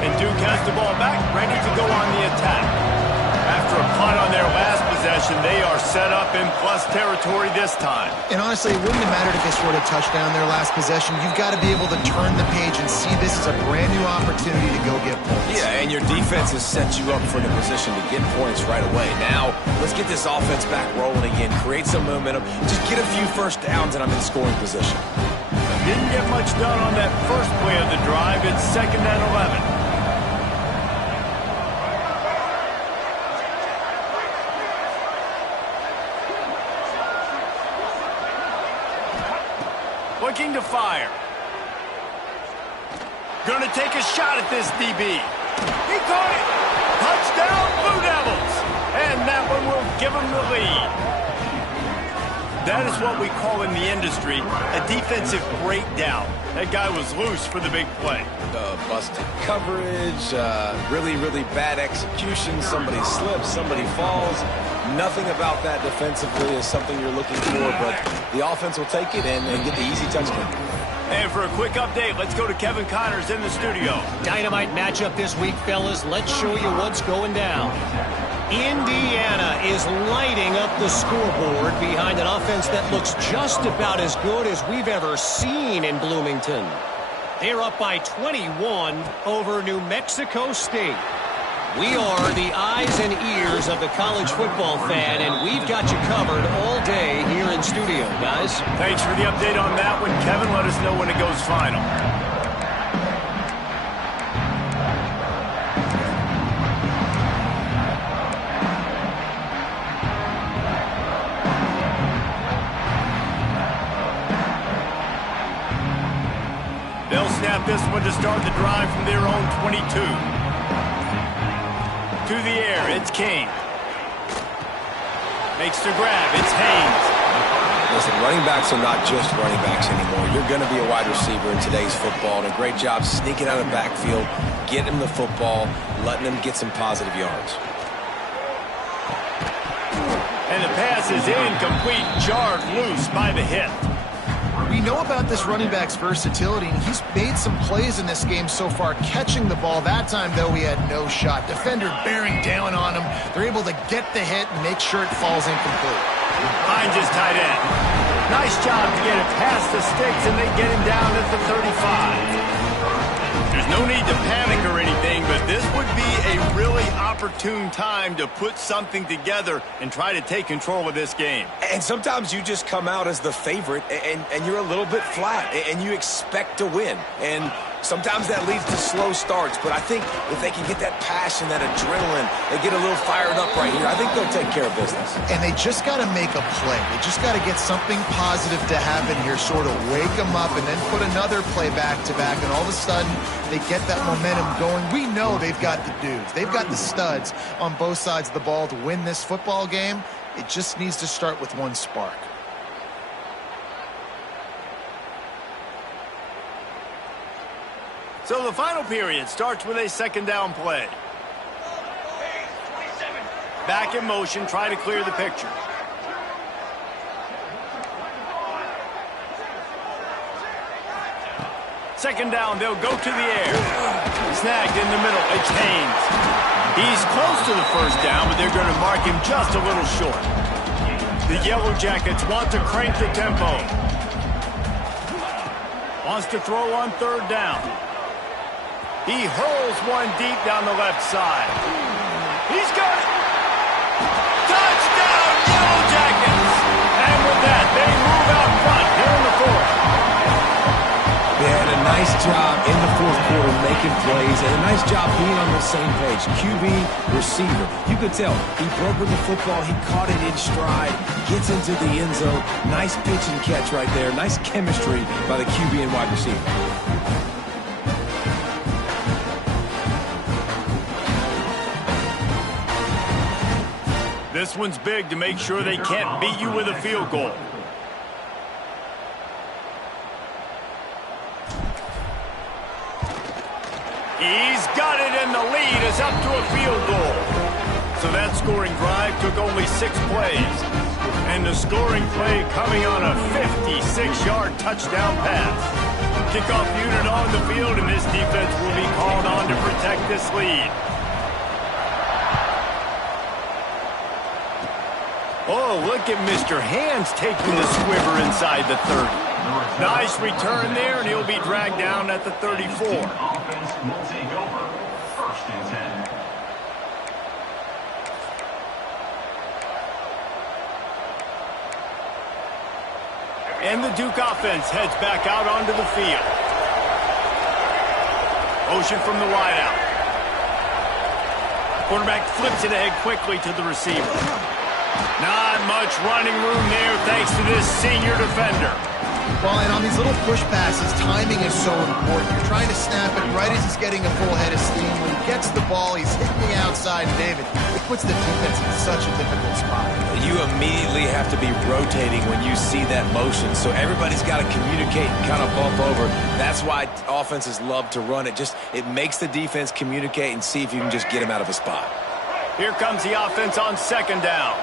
And Duke has the ball back, ready to go on the attack. After a punt on their last possession, they are set up in plus territory this time. And honestly, it wouldn't have mattered if they scored a touchdown their last possession. You've got to be able to turn the page and see this as a brand new opportunity to go get points. Yeah, and your defense has set you up for the position to get points right away. Now, let's get this offense back rolling again, create some momentum, just get a few first downs, and I'm in scoring position. Didn't get much done on that first play of the drive. It's 2nd and 11. Looking to fire. Gonna take a shot at this DB. He caught it. Touchdown, Blue Devils. And that one will give them the lead. That is what we call in the industry a defensive breakdown. That guy was loose for the big play. Busted coverage, really, really bad execution. Somebody slips, somebody falls. Nothing about that defensively is something you're looking for, but the offense will take it and get the easy touchdown. And for a quick update, let's go to Kevin Connors in the studio. Dynamite matchup this week, fellas. Let's show you what's going down. Indiana is lighting up the scoreboard behind an offense that looks just about as good as we've ever seen in Bloomington. They're up by 21 over New Mexico State. We are the eyes and ears of the college football fan, and we've got you covered all day here in studio, guys. Thanks for the update on that one, Kevin. Let us know when it goes final. They'll snap this one to start the drive from their own 22. To the air, it's Kane. Makes the grab, it's Haynes. Listen, running backs are not just running backs anymore. You're going to be a wide receiver in today's football, and a great job sneaking out of the backfield, getting them the football, letting them get some positive yards. And the pass is incomplete, jarred loose by the hit. We know about this running back's versatility, and he's made some plays in this game so far, catching the ball. That time, though, he had no shot. Defender bearing down on him. They're able to get the hit and make sure it falls incomplete. Hines is tight end. Nice job to get it past the sticks, and they get him down at the 35. There's no need to panic or anything, but this would be a really opportune time to put something together and try to take control of this game. And sometimes you just come out as the favorite, and you're a little bit flat, and you expect to win. And sometimes that leads to slow starts, but I think if they can get that passion, that adrenaline, they get a little fired up right here, I think they'll take care of business. And they just got to make a play. They just got to get something positive to happen here, sort of wake them up, and then put another play back-to-back, and all of a sudden they get that momentum going. We know they've got the dudes. They've got the studs on both sides of the ball to win this football game. It just needs to start with one spark. So the final period starts with a 2nd down play. Back in motion, try to clear the picture. Second down, they'll go to the air. Snagged in the middle, it's Haynes. He's close to the first down, but they're going to mark him just a little short. The Yellow Jackets want to crank the tempo. Wants to throw on third down. He hurls one deep down the left side. He's got it. Touchdown, Yellow Jackets! And with that, they move out front here in the fourth. They had a nice job in the fourth quarter making plays and a nice job being on the same page. QB, receiver. You could tell he broke with the football. He caught it in stride, gets into the end zone. Nice pitch and catch right there. Nice chemistry by the QB and wide receiver. This one's big to make sure they can't beat you with a field goal. He's got it, and the lead is up to a field goal. So that scoring drive took only 6 plays. And the scoring play coming on a 56-yard touchdown pass. Kickoff unit on the field, and this defense will be called on to protect this lead. Oh, look at Mr. Hands taking the squiver inside the 30. Nice return there, and he'll be dragged down at the 34. Offense will take over. First and 10. And the Duke offense heads back out onto the field. Motion from the wideout. Quarterback flips it ahead quickly to the receiver. Not much running room there thanks to this senior defender. Well, and on these little push passes, timing is so important. You're trying to snap it right as he's getting a full head of steam. When he gets the ball, he's hitting the outside, David. It puts the defense in such a difficult spot. You immediately have to be rotating when you see that motion, so everybody's got to communicate and kind of bump over. That's why offenses love to run it. It makes the defense communicate and see if you can just get him out of a spot. Here comes the offense on second down.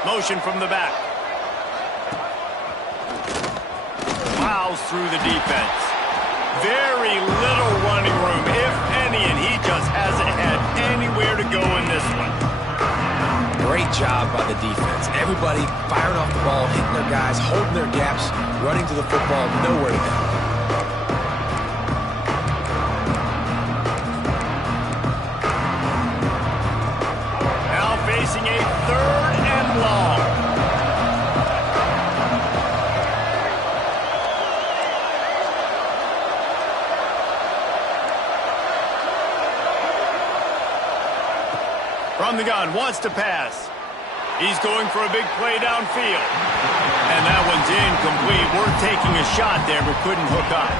Motion from the back. Plows through the defense. Very little running room, if any, and he just hasn't had anywhere to go in this one. Great job by the defense. Everybody firing off the ball, hitting their guys, holding their gaps, running to the football, nowhere to go. Now facing a third and long. From the gun, wants to pass. He's going for a big play downfield. And that one's incomplete. We're taking a shot there, but couldn't hook up.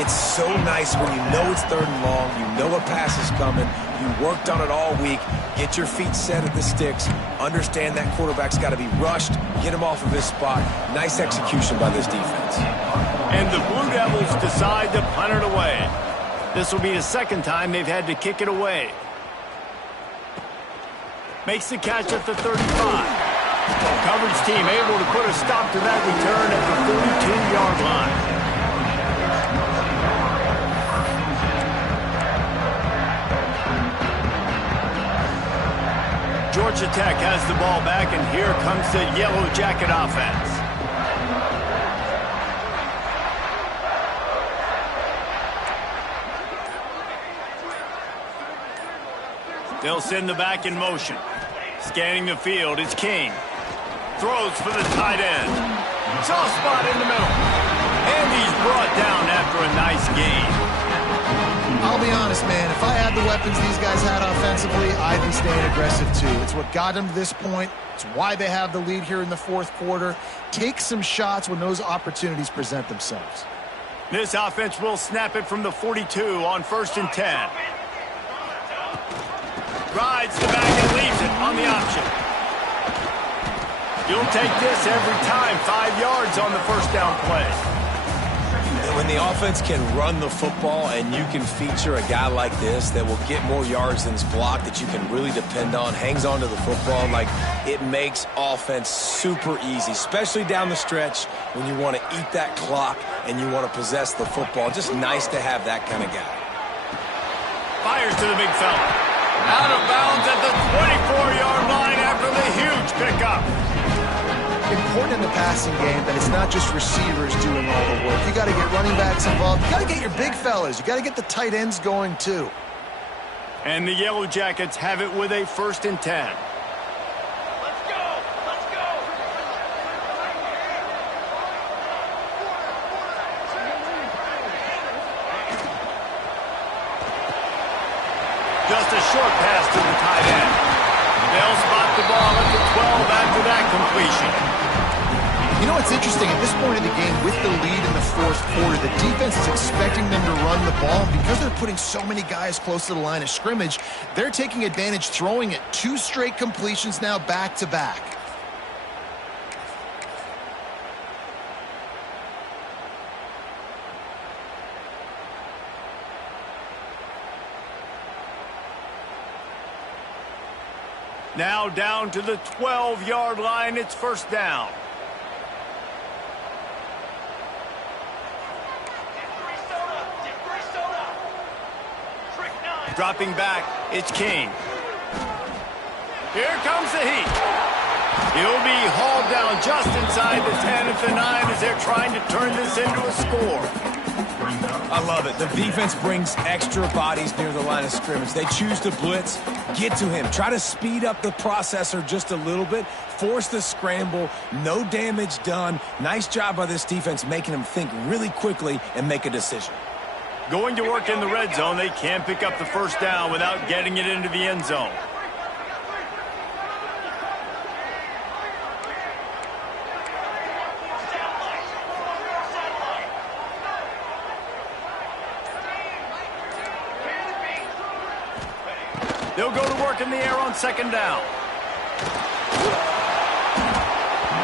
It's so nice when you know it's third and long, you know a pass is coming, you worked on it all week, get your feet set at the sticks, understand that quarterback's got to be rushed, get him off of his spot. Nice execution by this defense. And the Blue Devils decide to punt it away. This will be the second time they've had to kick it away. Makes the catch at the 35. Coverage team able to put a stop to that return at the 42-yard line. Georgia Tech has the ball back, and here comes the Yellow Jacket offense. They'll send the back in motion. Scanning the field, it's King. Throws for the tight end. Soft spot in the middle. And he's brought down after a nice gain. I'll be honest, man. If I had the weapons these guys had offensively, I'd be staying aggressive too. It's what got them to this point. It's why they have the lead here in the fourth quarter. Take some shots when those opportunities present themselves. This offense will snap it from the 42 on 1st and 10. Rides the back and leaves it on the option. You'll take this every time. 5 yards on the first down play. When the offense can run the football and you can feature a guy like this that will get more yards than is blocked, that you can really depend on, hangs on to the football, like it makes offense super easy, especially down the stretch when you want to eat that clock and you want to possess the football. Just nice to have that kind of guy. Fires to the big fella. Out of bounds at the 24-yard line after the huge pickup. Important in the passing game that it's not just receivers doing all the work. You got to get running backs involved. You got to get your big fellas. You got to get the tight ends going too. And the Yellow Jackets have it with a 1st and 10. Let's go! Let's go! Just a short pass to the tight end. They'll spot the ball at the 12 after that completion. You know what's interesting? At this point of the game, with the lead in the 4th quarter, the defense is expecting them to run the ball. Because they're putting so many guys close to the line of scrimmage, they're taking advantage, throwing it 2 straight completions now back-to-back. Now down to the 12-yard line. It's 1st down. Dropping back, it's King. Here comes the heat. He'll be hauled down just inside the 10 at the 9 as they're trying to turn this into a score. I love it. The defense brings extra bodies near the line of scrimmage. They choose to blitz, get to him, try to speed up the processor just a little bit, force the scramble, no damage done. Nice job by this defense making him think really quickly and make a decision. Going to work in the red zone, they can't pick up the 1st down without getting it into the end zone. They'll go to work in the air on 2nd down.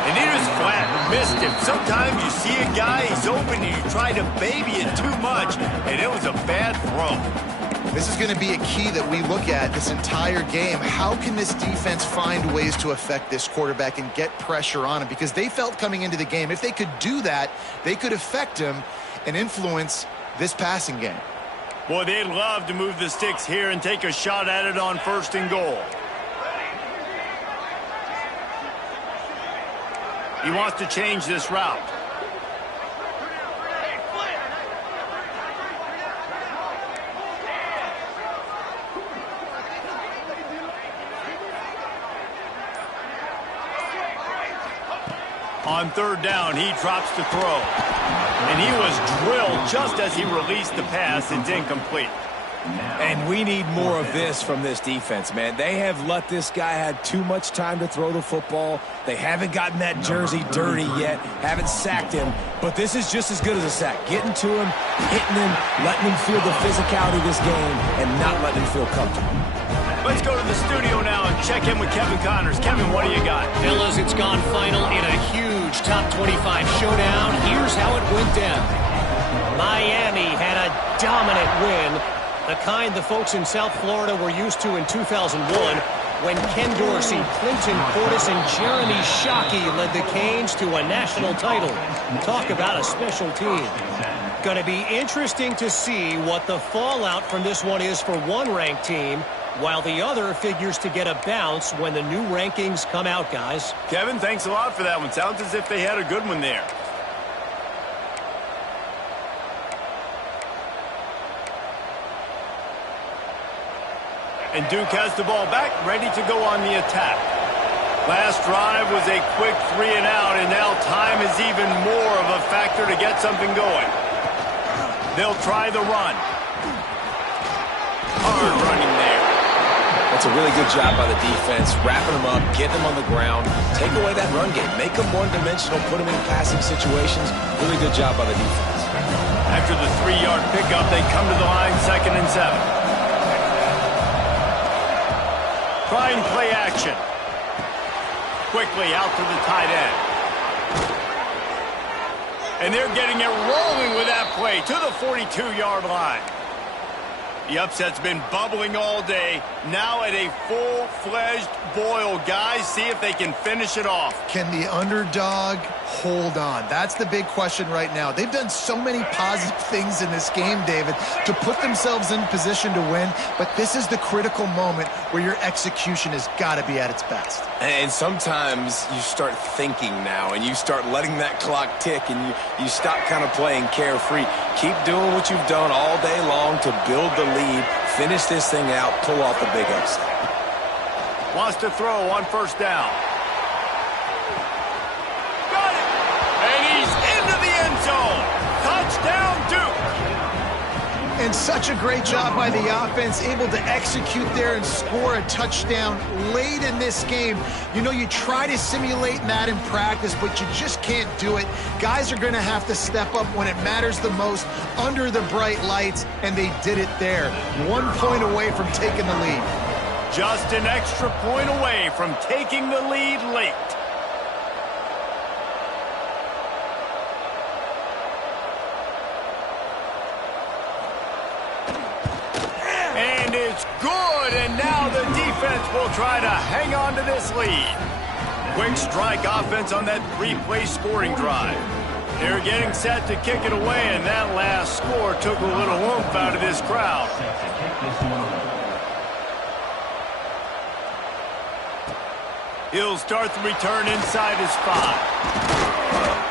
And he was flat, missed him. Sometimes you see a guy, he's open, and you try to baby it too much, and it was a bad throw. This is going to be a key that we look at this entire game. How can this defense find ways to affect this quarterback and get pressure on him? Because they felt coming into the game, if they could do that, they could affect him and influence this passing game. Boy, they'd love to move the sticks here and take a shot at it on 1st and goal. He wants to change this route. On 3rd down, he drops to throw. And he was drilled just as he released the pass. It's incomplete. And we need more of this from this defense, man. They have let this guy have too much time to throw the football. They haven't gotten that jersey dirty yet, haven't sacked him. But this is just as good as a sack. Getting to him, hitting him, letting him feel the physicality of this game, and not letting him feel comfortable. Let's go to the studio now and check in with Kevin Connors. Kevin, what do you got? Fellas, it's gone final in a huge top 25 showdown. Here's how it went down. Miami had a dominant win, the kind the folks in South Florida were used to in 2001 when Ken Dorsey, Clinton Portis, and Jeremy Shockey led the Canes to a national title. Talk about a special team. Going to be interesting to see what the fallout from this one is for one ranked team, while the other figures to get a bounce when the new rankings come out, guys. Kevin, thanks a lot for that one. Sounds as if they had a good one there. And Duke has the ball back, ready to go on the attack. Last drive was a quick 3 and out, and now time is even more of a factor to get something going. They'll try the run. Hard running there. That's a really good job by the defense, wrapping them up, getting them on the ground, take away that run game, make them one-dimensional, put them in passing situations. Really good job by the defense. After the 3-yard pickup, they come to the line, 2nd and 7. Trying play action. Quickly out to the tight end. And they're getting it rolling with that play to the 42-yard line. The upset's been bubbling all day. Now at a full-fledged boil. Guys, see if they can finish it off. Can the underdog hold on? That's the big question right now. They've done so many positive things in this game, David, to put themselves in position to win, but this is the critical moment where your execution has got to be at its best. And sometimes you start thinking now, and you start letting that clock tick, and you stop kind of playing carefree. Keep doing what you've done all day long to build the lead, finish this thing out, pull off the big upset. Wants to throw on first down. Got it! And he's into the end zone. Touchdown, Duke! And such a great job by the offense, able to execute there and score a touchdown late in this game. You know, you try to simulate that in practice, but you just can't do it. Guys are going to have to step up when it matters the most under the bright lights, and they did it there. 1 point away from taking the lead. Just an extra point away from taking the lead late. And it's good, and now the defense will try to hang on to this lead. Quick strike offense on that three-play scoring drive. They're getting set to kick it away, and that last score took a little oomph out of this crowd. He'll start the return inside his 5.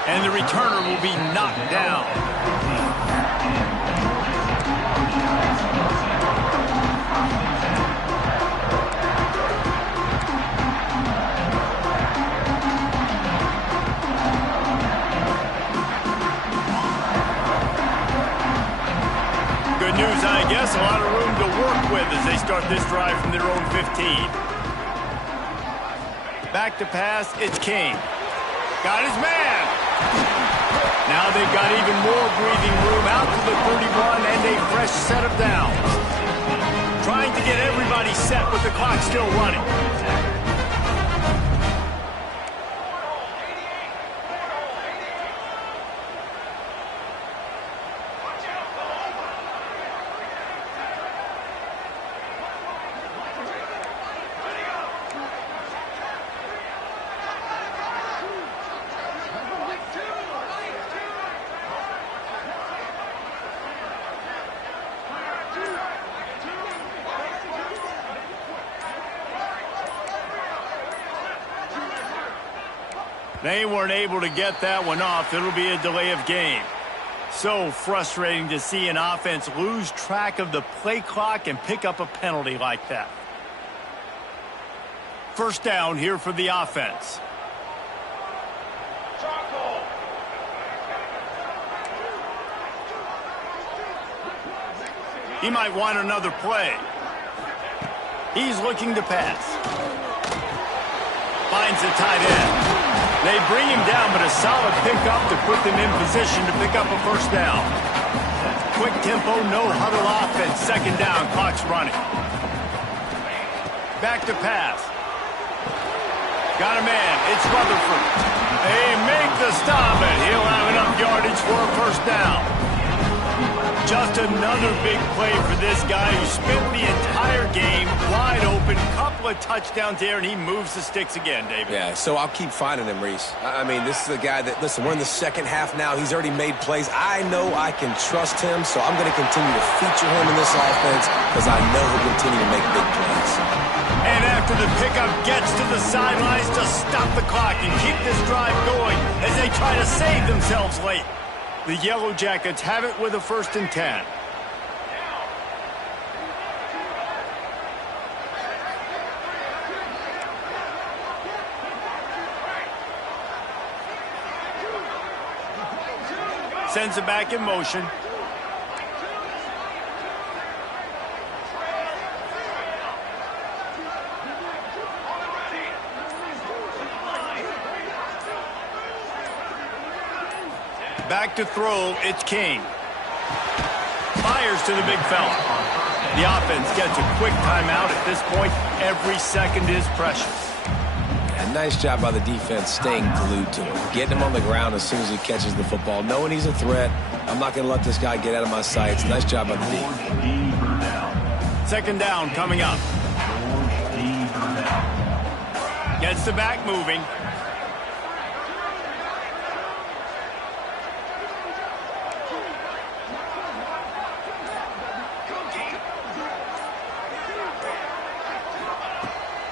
And the returner will be knocked down. Good news, I guess. A lot of room to work with as they start this drive from their own 15. Back to pass, it's King. Got his man. Now they've got even more breathing room out to the 31 and a fresh set of downs. Trying to get everybody set with the clock still running. They weren't able to get that one off. It'll be a delay of game. So frustrating to see an offense lose track of the play clock and pick up a penalty like that. First down here for the offense. He might want another play. He's looking to pass. Finds the tight end. They bring him down, but a solid pickup to put them in position to pick up a first down. Quick tempo, no huddle offense. Second down, clock's running. Back to pass. Got a man, it's Rutherford. They make the stop, and he'll have enough yardage for a first down. Just another big play for this guy who spent the entire game wide open. Couple of touchdowns there, and he moves the sticks again, David. Yeah, so I'll keep finding him, Reese. I mean, this is a guy that, listen, we're in the second half now. He's already made plays. I know I can trust him, so I'm going to continue to feature him in this offense because I know he'll continue to make big plays. And after the pickup gets to the sidelines to stop the clock and keep this drive going as they try to save themselves late. The Yellow Jackets have it with a 1st and 10. Sends it back in motion. Back to throw, it's King. Fires to the big fella. The offense gets a quick timeout at this point. Every second is precious. And nice job by the defense staying glued to him, getting him on the ground as soon as he catches the football, knowing he's a threat. I'm not going to let this guy get out of my sights. Nice job by the D. Second down coming up. Gets the back moving.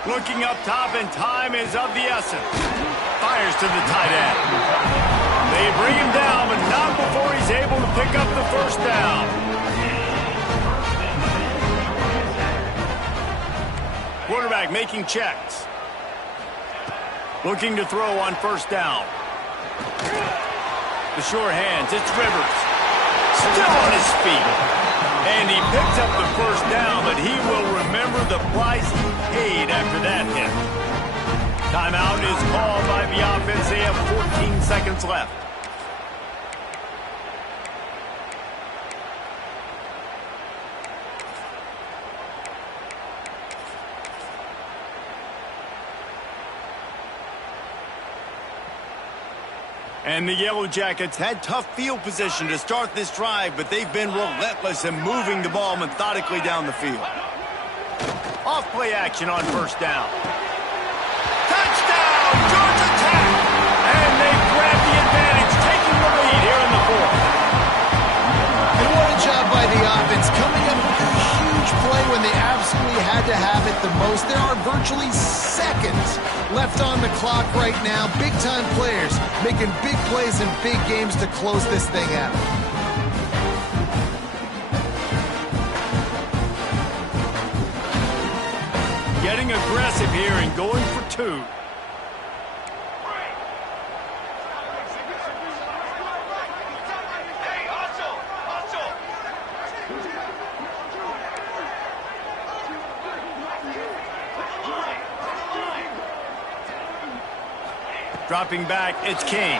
Looking up top, and time is of the essence. Fires to the tight end. They bring him down, but not before he's able to pick up the first down. Quarterback making checks. Looking to throw on first down. The sure hands, it's Rivers. Still on his feet. And he picks up the first down, but he will remember the price he paid after that hit. Timeout is called by the offense. They have 14 seconds left. And the Yellow Jackets had tough field position to start this drive, but they've been relentless in moving the ball methodically down the field. Off play action on first down. Touchdown, Georgia Tech! And they grab the advantage, taking the lead here in the fourth. And what a job by the offense, coming up with a huge play when they absolutely had to have it the most. There are virtually seconds left on the clock right now. Big-time players making big plays in big games to close this thing out. Getting aggressive here and going for two. Dropping back, it's King.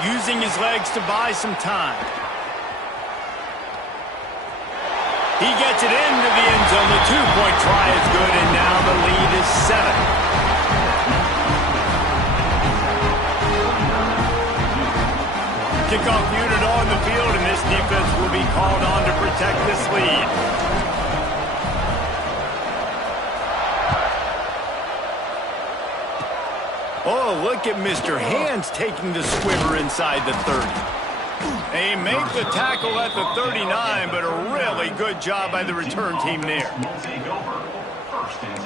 Using his legs to buy some time. He gets it into the end zone. The two-point try is good, and now the lead is 7. Kickoff unit on the field, and this defense will be called on to protect this lead. Oh, look at Mr. Hands taking the squibber inside the 30. They make the tackle at the 39, but a really good job by the return team there. First and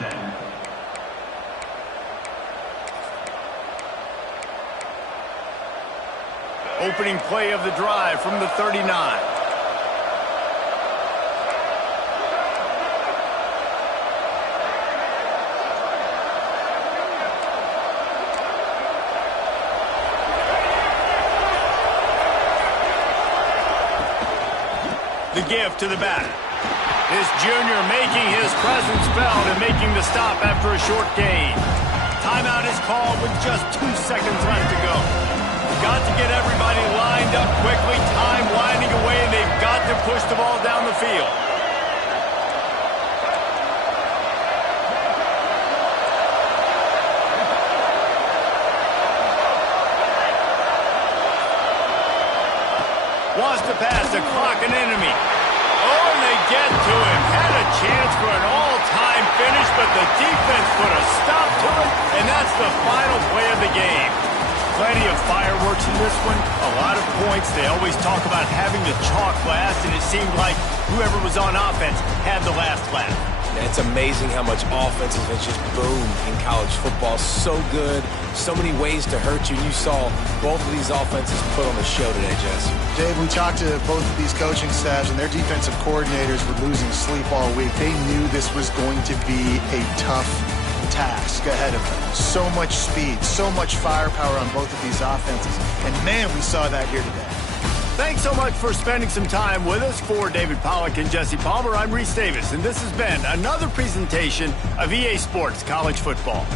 10. Opening play of the drive from the 39. The give to the back. This junior making his presence felt and making the stop after a short gain. Timeout is called with just 2 seconds left to go. Got to get everybody lined up quickly. Time winding away, and they've got to push the ball down the field. Wants to pass the clock, an enemy. Oh, and they get to him. Had a chance for an all-time finish, but the defense put a stop to it, and that's the final play of the game. Plenty of fireworks in this one, a lot of points. They always talk about having the chalk last, and it seemed like whoever was on offense had the last laugh. It's amazing how much offense has just boomed in college football. So good, so many ways to hurt you. You saw both of these offenses put on the show today, Jess. Dave, we talked to both of these coaching staffs, and their defensive coordinators were losing sleep all week. They knew this was going to be a tough task ahead of them. So much speed, so much firepower on both of these offenses. And, man, we saw that here today. Thanks so much for spending some time with us. For David Pollack and Jesse Palmer, I'm Reese Davis, and this has been another presentation of EA Sports College Football.